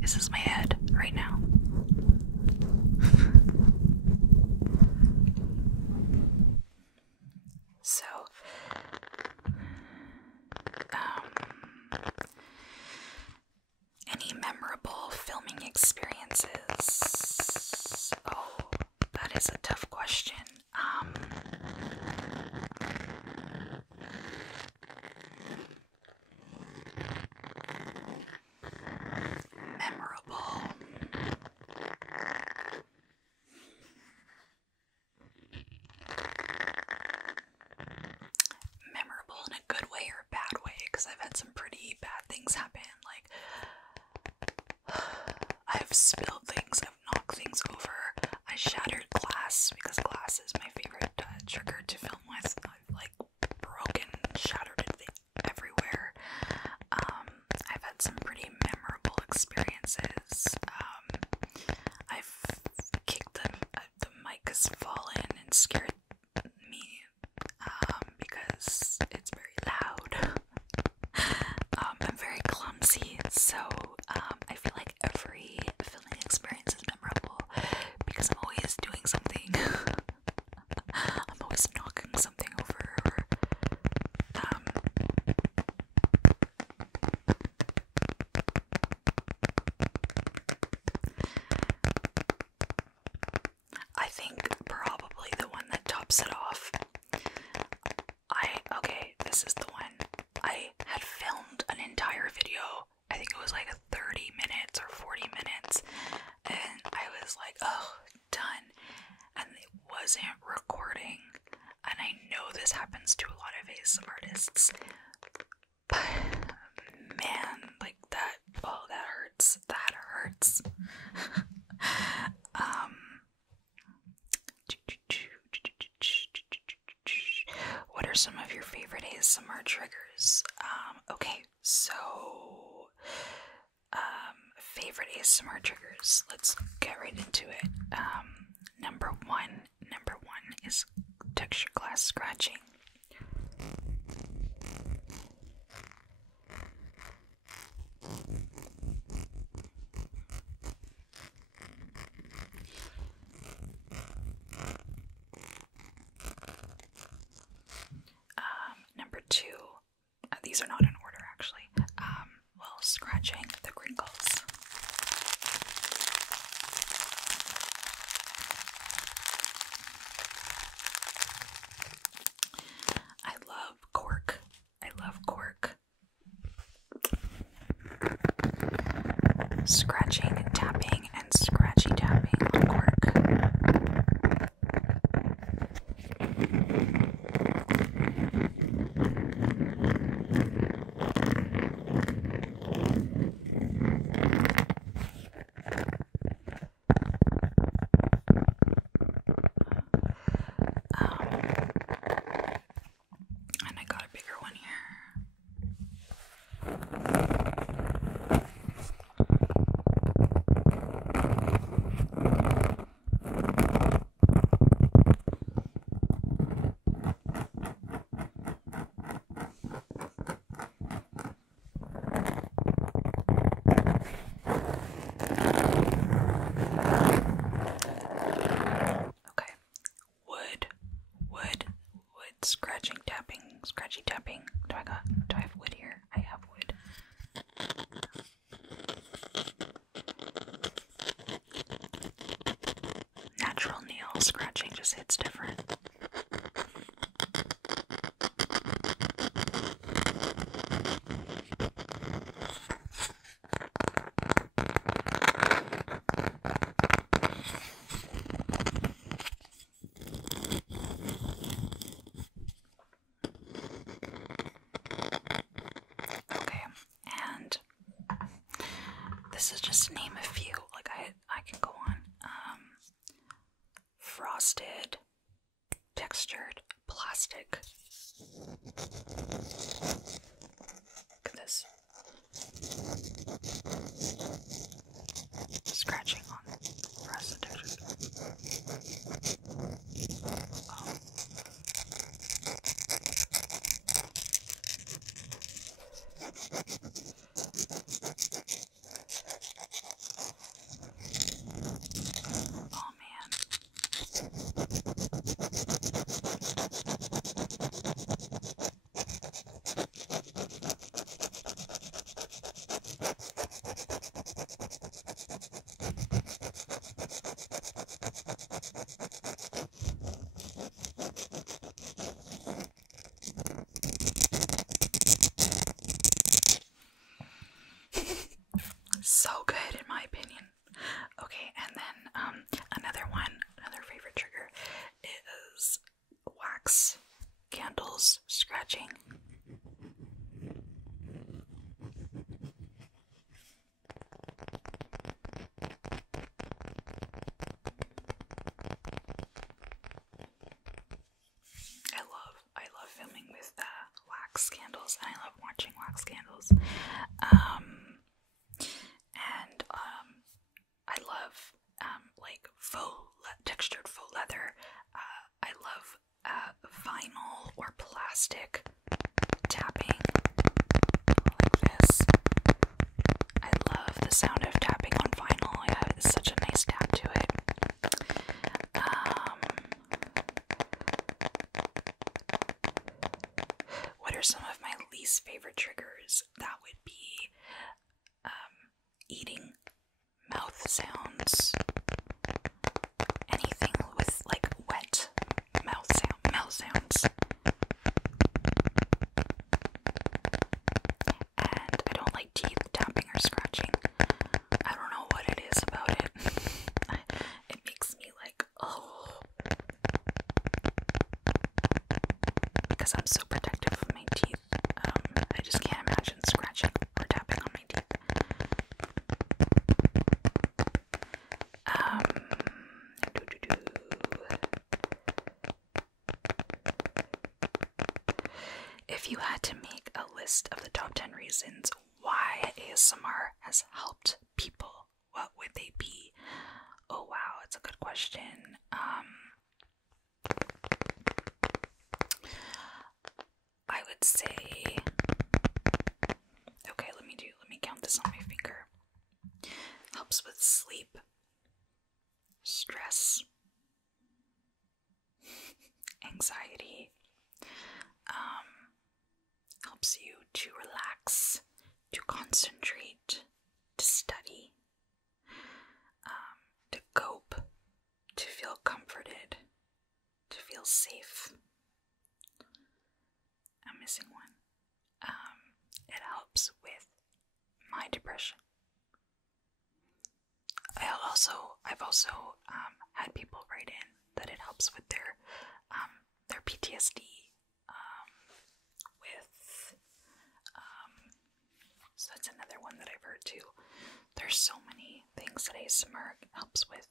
this is my head right now. So, any memorable filming experiences? Oh, that is a tough question. Memorable. Memorable in a good way or a bad way, because I've had some pretty bad things happen. I've spilled things, I've knocked things over, I shattered glass, because glass is my favorite trigger to film with. I've broken, shattered it everywhere. I've had some pretty memorable experiences. I've kicked the mic has fallen and scared me because it's very loud. I'm very clumsy, so I feel like every filming experience is memorable because I'm always doing something. I'm always knocking something over, or I think probably the one that tops it off. This is the one. I had filmed an entire video. I think it was 30 minutes or 40 minutes, and I was oh, done, and it wasn't recording. And I know this happens to a lot of ASMRtists, but man, that, oh, that hurts. That hurts. What are some of your favorite ASMR triggers? Okay, so favorite ASMR triggers. Let's get right into it. Number one is texture glass scratching. Number two, these are not in order actually. Scratching the crinkles. I love cork. Scratching, tapping, and scratchy tapping on cork. And I got a bigger one here. scratchy tapping. Do I have wood here? I have wood. Natural nail scratching just hits different. Okay, and this is just to name a few. Like I can go on. Frosted, textured, plastic. Look at this. Scratching on frosted textured. Oh man. So good in my opinion. Okay, and then another favorite trigger is wax candles scratching. I love filming with wax candles, and I love watching wax candles. I love like textured faux leather. I love vinyl or plastic tapping like this. I love the sound of tapping on vinyl. It's such a nice tap to it. What are some of my least favorite triggers? That would be eating mouth sounds. Anything with like wet mouth sounds. And I don't like teeth tapping or scratching. I don't know what it is about it. It makes me like, oh. Because I'm so protective of my teeth. I just can't imagine scratching or tapping on my teeth. If you had to make a list of the top 10 reasons why ASMR has helped people, what would they be? Oh wow, it's a good question. I would say, okay, let me count this on my finger. Helps with sleep, stress, anxiety, helps you to relax, to concentrate, to study, to cope, to feel comforted, to feel safe. I'm missing one. It helps with my depression. I've also had people write in that it helps with their PTSD. So that's another one that I've heard too. There's so many things that ASMR helps with.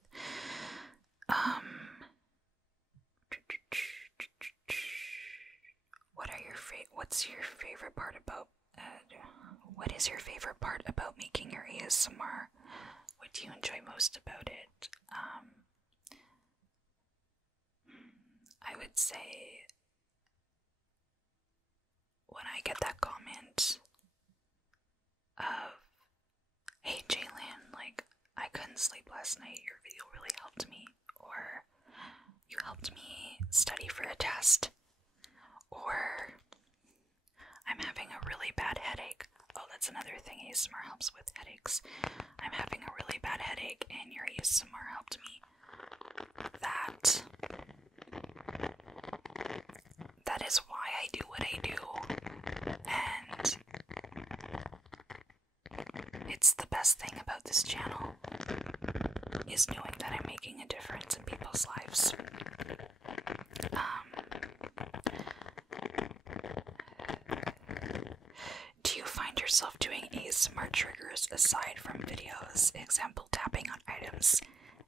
What's your favorite part about? What is your favorite part about making your ASMR? What do you enjoy most about it? I would say when I get that comment of, "Hey Jalen, like, I couldn't sleep last night, your video really helped me," or "You helped me study for a test," or ASMR helps with headaches. I'm having a really bad headache, and your ASMR helped me. That is why I do what I do, and it's the best thing about this channel, is knowing that I'm making a difference in people's lives. Do you find yourself doing ASMR triggers aside from videos, example tapping on items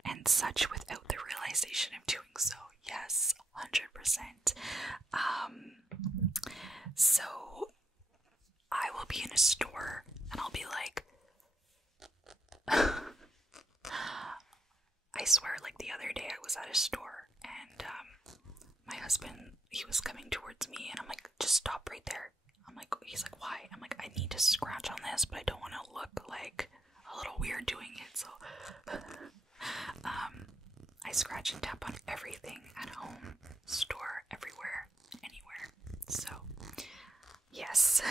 and such, without the realization of doing so? Yes, 100%. So I will be in a store and I'll be like, I swear, like the other day I was at a store and my husband, he was coming towards me and I'm like, just stop right there. He's like, why? I'm like, I need to scratch on this, but I don't want to look like a little weird doing it, so I scratch and tap on everything at home, store, everywhere, anywhere. So yes,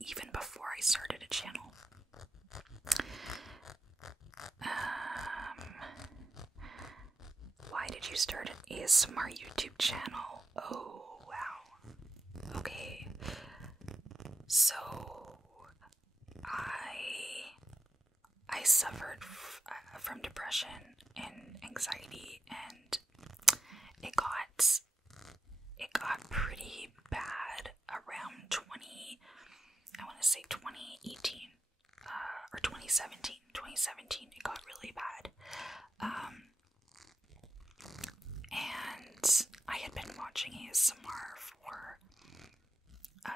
even before I started a channel. Why did you start an ASMR YouTube channel? Oh, wow. Okay. So, I suffered from depression and anxiety, and it got pretty bad around 2018, or 2017. 2017, it got really bad. And I had been watching ASMR for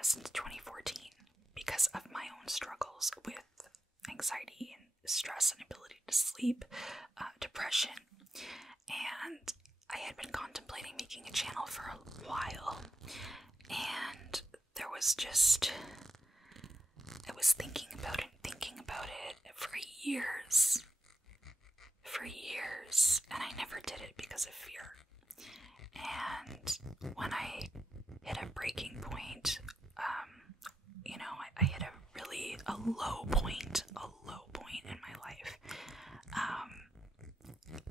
since 2014 because of my own struggles with anxiety and stress and ability to sleep, depression, and I had been contemplating making a channel for a while, and there was just, I was thinking about it for years, and I never did it because of fear. And when I hit a breaking point, I hit a low point in my life.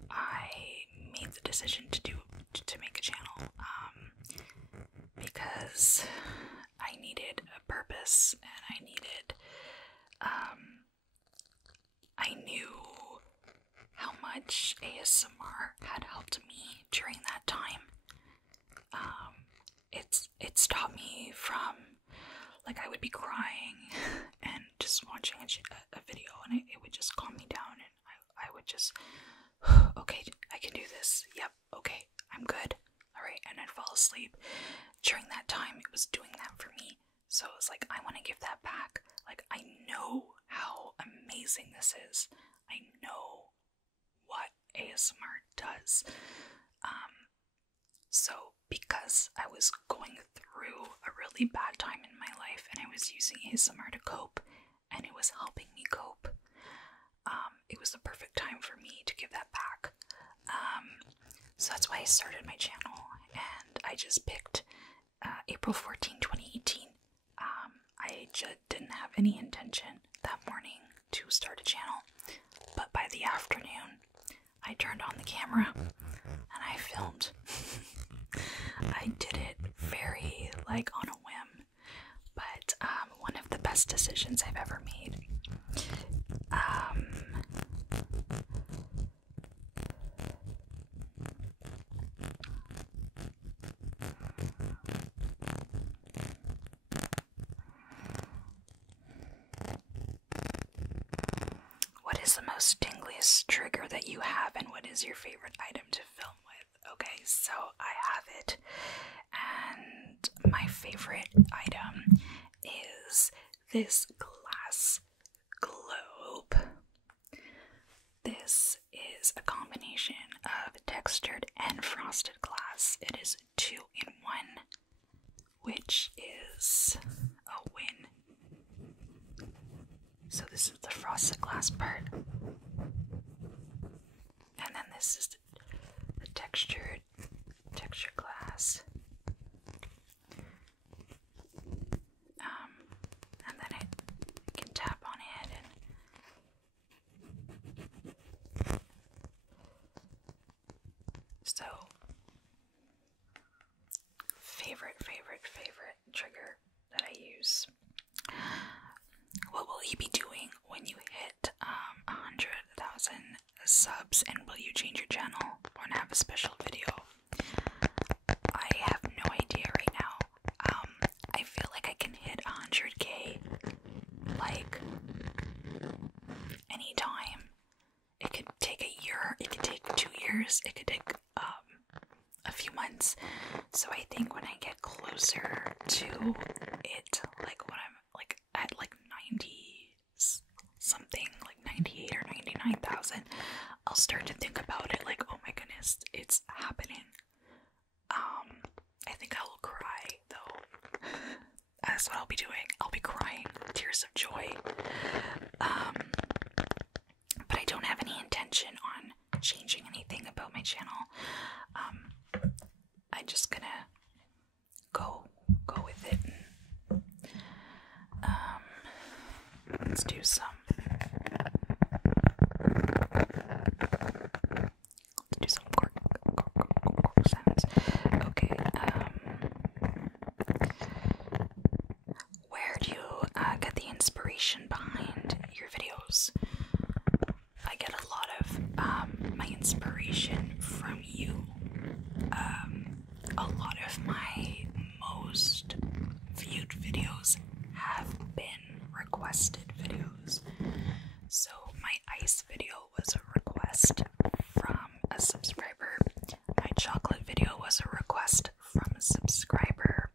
I made the decision to make a channel because I needed a purpose, and I knew how much ASMR had helped me during that time. It stopped me from, like, I would be crying and just watching a video, and it would just calm me down, and I would just, okay, I can do this. Yep, okay, I'm good. All right, and I'd fall asleep. During that time, it was doing that for me. So it was like, I want to give that back. Like, I know how amazing this is. I know what ASMR does. So because I was going through a really bad time in my life, and I was using ASMR to cope, and it was helping me cope, it was the perfect time for me to give that back. So that's why I started my channel, and I just picked April 14, 2018. I just didn't have any intention that morning to start a channel, but by the afternoon, I turned on the camera and I filmed. I did it very, on a whim, but one of the best decisions I've ever made. What is the most tingliest trigger that you have, and what is your favorite item to film with? Okay, so I have it, and my favorite item is this glass globe. This is a combination of textured and frosted glass. It is 2 in 1, which is a win. So this is the frosted glass part, and then this is the textured glass. And then I can tap on it, years. It could take a few months. So I think when I get closer to it, like when I'm like at like 90 something, like 98 or 99,000, I'll start to think about it like, oh my goodness, it's happening. I think I will cry though. That's what I'll be doing. I'll be crying tears of joy. But I don't have any intention on changing anything about my channel. I'm just gonna go with it. Let's do some. Cork sounds. Okay. Where do you get the inspiration behind your videos? I get a lot of my inspiration from you. A lot of my most viewed videos have been requested videos. So my ice video was a request from a subscriber. My chocolate video was a request from a subscriber.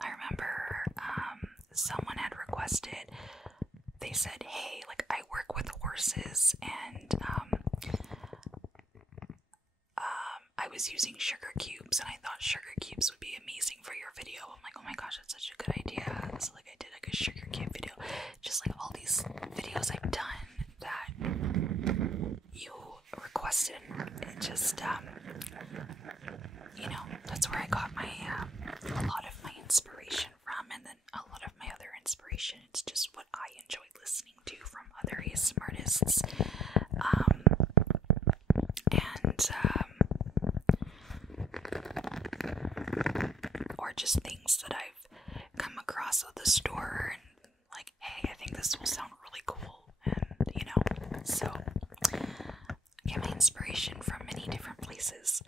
I remember someone had requested, they said, hey, like I work with horses and I was using sugar cubes and I thought sugar cubes would be amazing for your video. I'm like, oh my gosh, that's such a good idea. So like I did like a sugar cube video. Just like all these videos I've done that you requested. It just you know, that's where I got my a lot of my inspiration from, and then a lot of my other inspiration. It's just what I enjoy listening to from other ASMRtists. Or just things that I've come across at the store and like, hey, I think this will sound really cool, and you know, so I get my inspiration from many different places.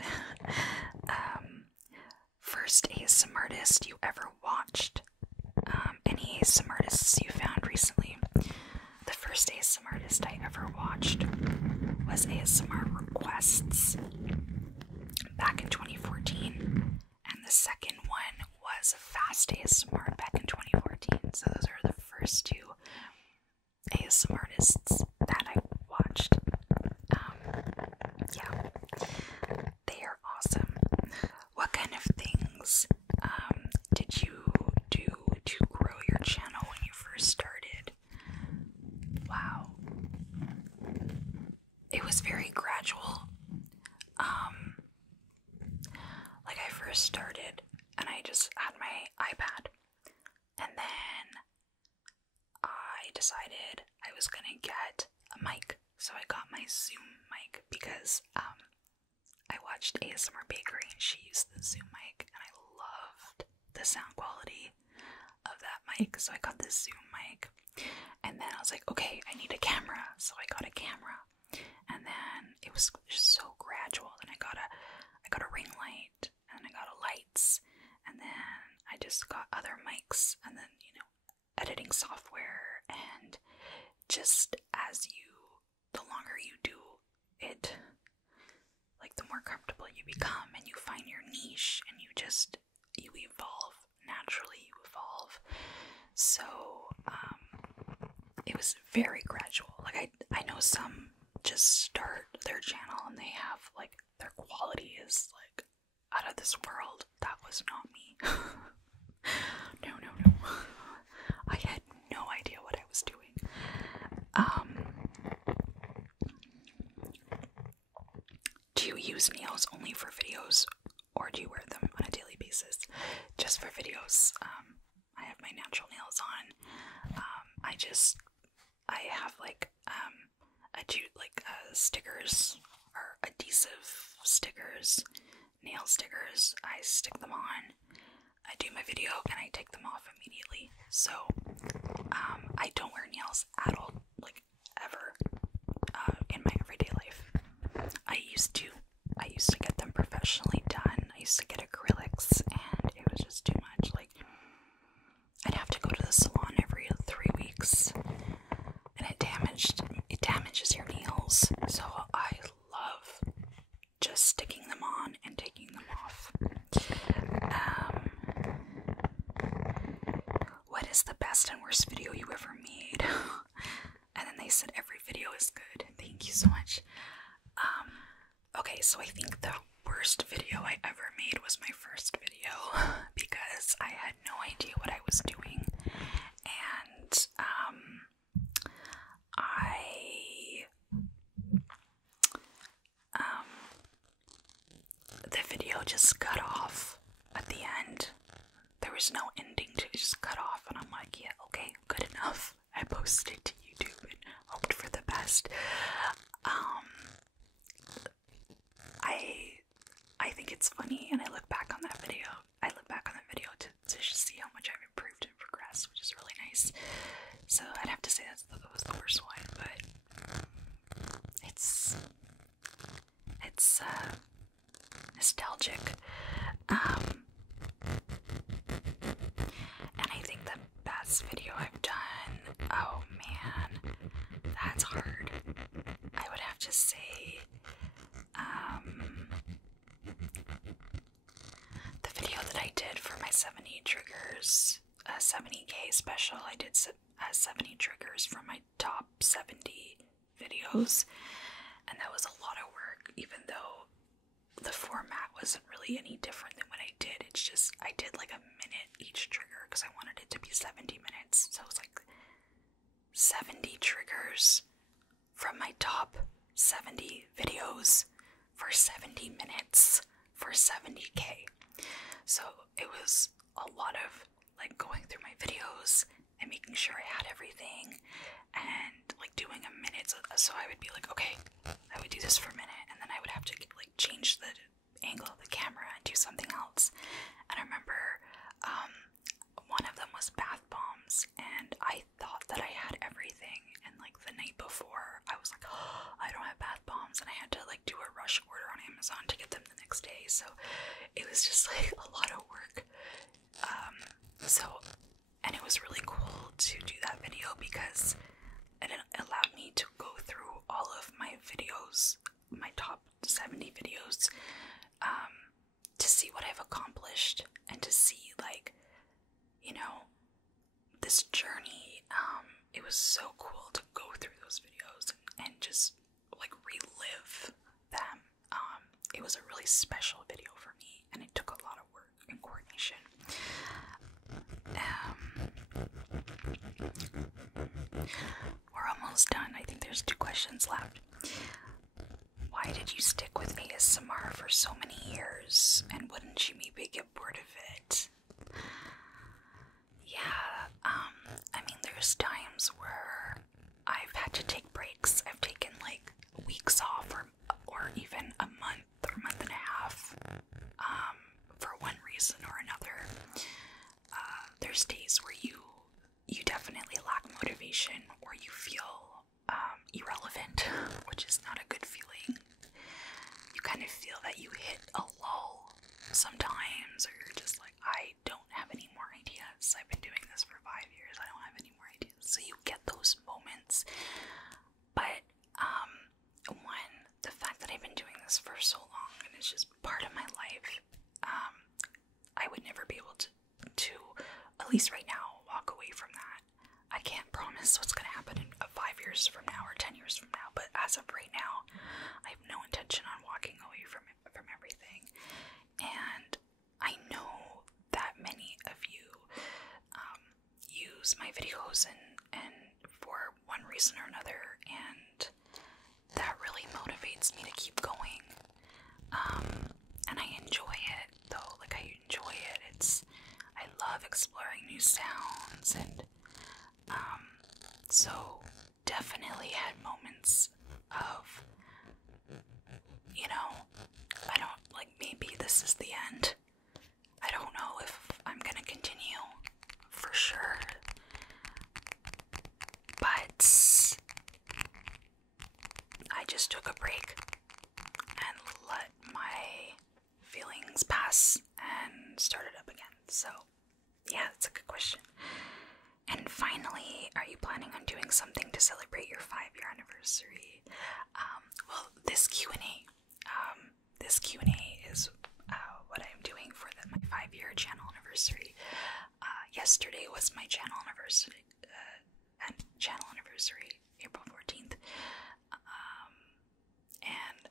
First ASMRtist you ever watched? Any ASMRtists you found recently? The first ASMRtist I ever watched was ASMR Requests back in 2014, and the second one was Fast ASMR back in 2014. So those are the first two ASMRtists that I watched. Yeah, they are awesome. What kind of things did you do to grow your channel when you first started? Wow. It was very gradual. Like I first started and I just had my iPad, and then I decided I was gonna get a mic. So I got my Zoom mic because I watched ASMR Bakery and she used the Zoom mic and I loved the sound quality of that mic. So I got this Zoom mic, and then I was like, okay, I need a camera. So I got a camera, and then it was just so gradual. Then I got a ring light, and I got lights, and then I just got other mics, and then, you know, editing software, and just the longer you do it, like the more comfortable you become, and you find your niche, and you evolve, naturally you evolve. So, it was very gradual. Like I know some just start their channel and they have like, their quality is like out of this world. That was not me. No. I had no idea what I was doing. Do you use nails only for videos, or do you wear them on a daily basis? Just for videos. I have my natural nails on. I have like I do like stickers or adhesive stickers, nail stickers. I stick them on, I do my video, and I take them off immediately. So I don't wear nails at all, like ever, in my everyday life. I used to get them professionally done. I used to get acrylics, and it was just too much. Like, I'd have to go to the salon every 3 weeks, and it damages your nails. So I love So I think the worst video I ever made was my first video because I had no idea what I was doing, and the video just cut off at the end. There was no ending to it, just cut off, and I'm like, yeah, okay, good enough. I posted it to YouTube and hoped for the best. I think it's funny, and I look back on that video. To just see how much I've improved and progressed, which is really nice. So I'd have to say that was the worst one, but it's nostalgic. And I think the best video I've done, oh man, that's hard. I would have to say, the video that I did for my 70 triggers, 70K special, I did 70 triggers from my top 70 videos, and that was a lot of work, even though the format wasn't really any different than what I did. It's just, I did like a minute each trigger because I wanted it to be 70 minutes, so it was like 70 triggers from my top 70 videos for 70 minutes for 70K. So it was a lot of like going through my videos and making sure I had everything, and like doing a minute. So I would be like, okay, I would do this for a minute, and then I would have to like change the angle of the camera and do something else. And I remember one of them was bath bombs, and I thought that I had everything, and like the night before I was like, oh, I don't have bath bombs, and I had to like do a rush order on Amazon to get them the next day. So it was just like a lot of work. And it was really cool to do that video because it allowed me to go through all of my videos, my top 70 videos, to see what I've accomplished and to see, like, you know, this journey. It was so cool to go through those videos and just like relive them. It was a really special video for me, and it took a lot of work and coordination. We're almost done. I think there's 2 questions left. Why did you stick with ASMR for so many years, and wouldn't you maybe get bored of it? Yeah, I mean, there's times where I've had to take breaks. I've taken like weeks off, or even a month or month and a half, for one reason or another. There's days where you definitely lack motivation, or you feel irrelevant, which is not a good feeling. You kind of feel that you hit a lull sometimes, or you're just like, I don't have any more ideas. I've been doing this for 5 years. I don't have any more ideas. So you get those moments. But the fact that I've been doing this for so long, and it's just part of my life, I would never be able to, at least right now, walk away from that. I can't promise what's going to happen in 5 years from now or 10 years from now, but as of right now, I have no intention on walking away from everything. And I know that many of you use my videos and for one reason or another, and that really motivates me to keep going. And I enjoy it, though. Like, I enjoy it. I love exploring new sounds, and so definitely had moments of, you know, I don't, like, maybe this is the end. I don't know if I'm gonna continue, for sure. But I just took a break and let my feelings pass and started up again. So yeah, that's a good question. And finally, are you planning on doing something to celebrate your 5-year anniversary? Well, this Q&A is what I'm doing for my 5-year channel anniversary. Yesterday was my channel anniversary, April 14th. And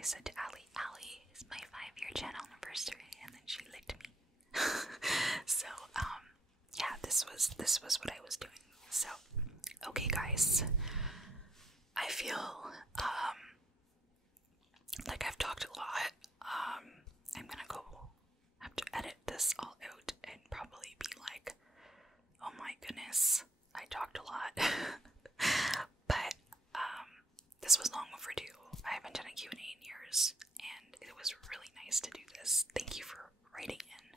I said to Allie, Allie, it's my 5-year channel anniversary, and then she licked me. So, yeah, this was what I was doing. So, okay, guys, I feel like I've talked a lot. I'm gonna have to edit this all out and probably be like, oh my goodness, I talked a lot. But this was long overdue. I haven't done a Q&A in years, and it was really nice to do this. Thank you for writing in.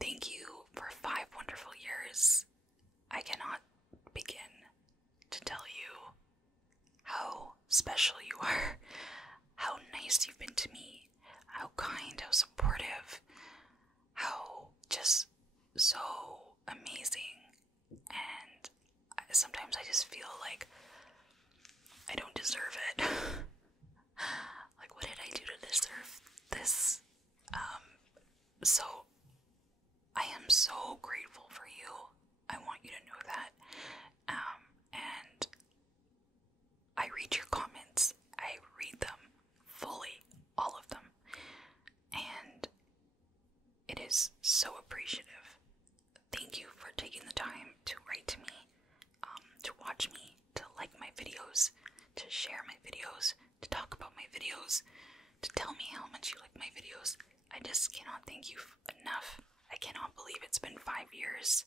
Thank you for 5 wonderful years. I cannot begin to tell you how special you are, how nice you've been to me, how kind, how supportive, how just so amazing. And sometimes I just feel like I don't deserve it. Like, what did I do to deserve this? So I am so grateful for you. I want you to know that. And I read your comments. I read them fully, all of them. And it is so appreciative. Thank you for taking the time to write to me, to watch me, to like my videos, to share my videos, to talk about my videos, to tell me how much you like my videos. I just cannot thank you enough. I cannot believe it's been 5 years.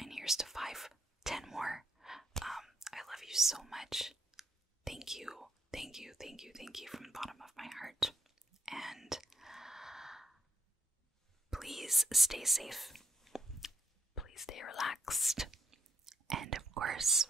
And here's to 5, 10 more. I love you so much. Thank you, thank you, thank you, thank you from the bottom of my heart. And please stay safe. Please stay relaxed. And of course,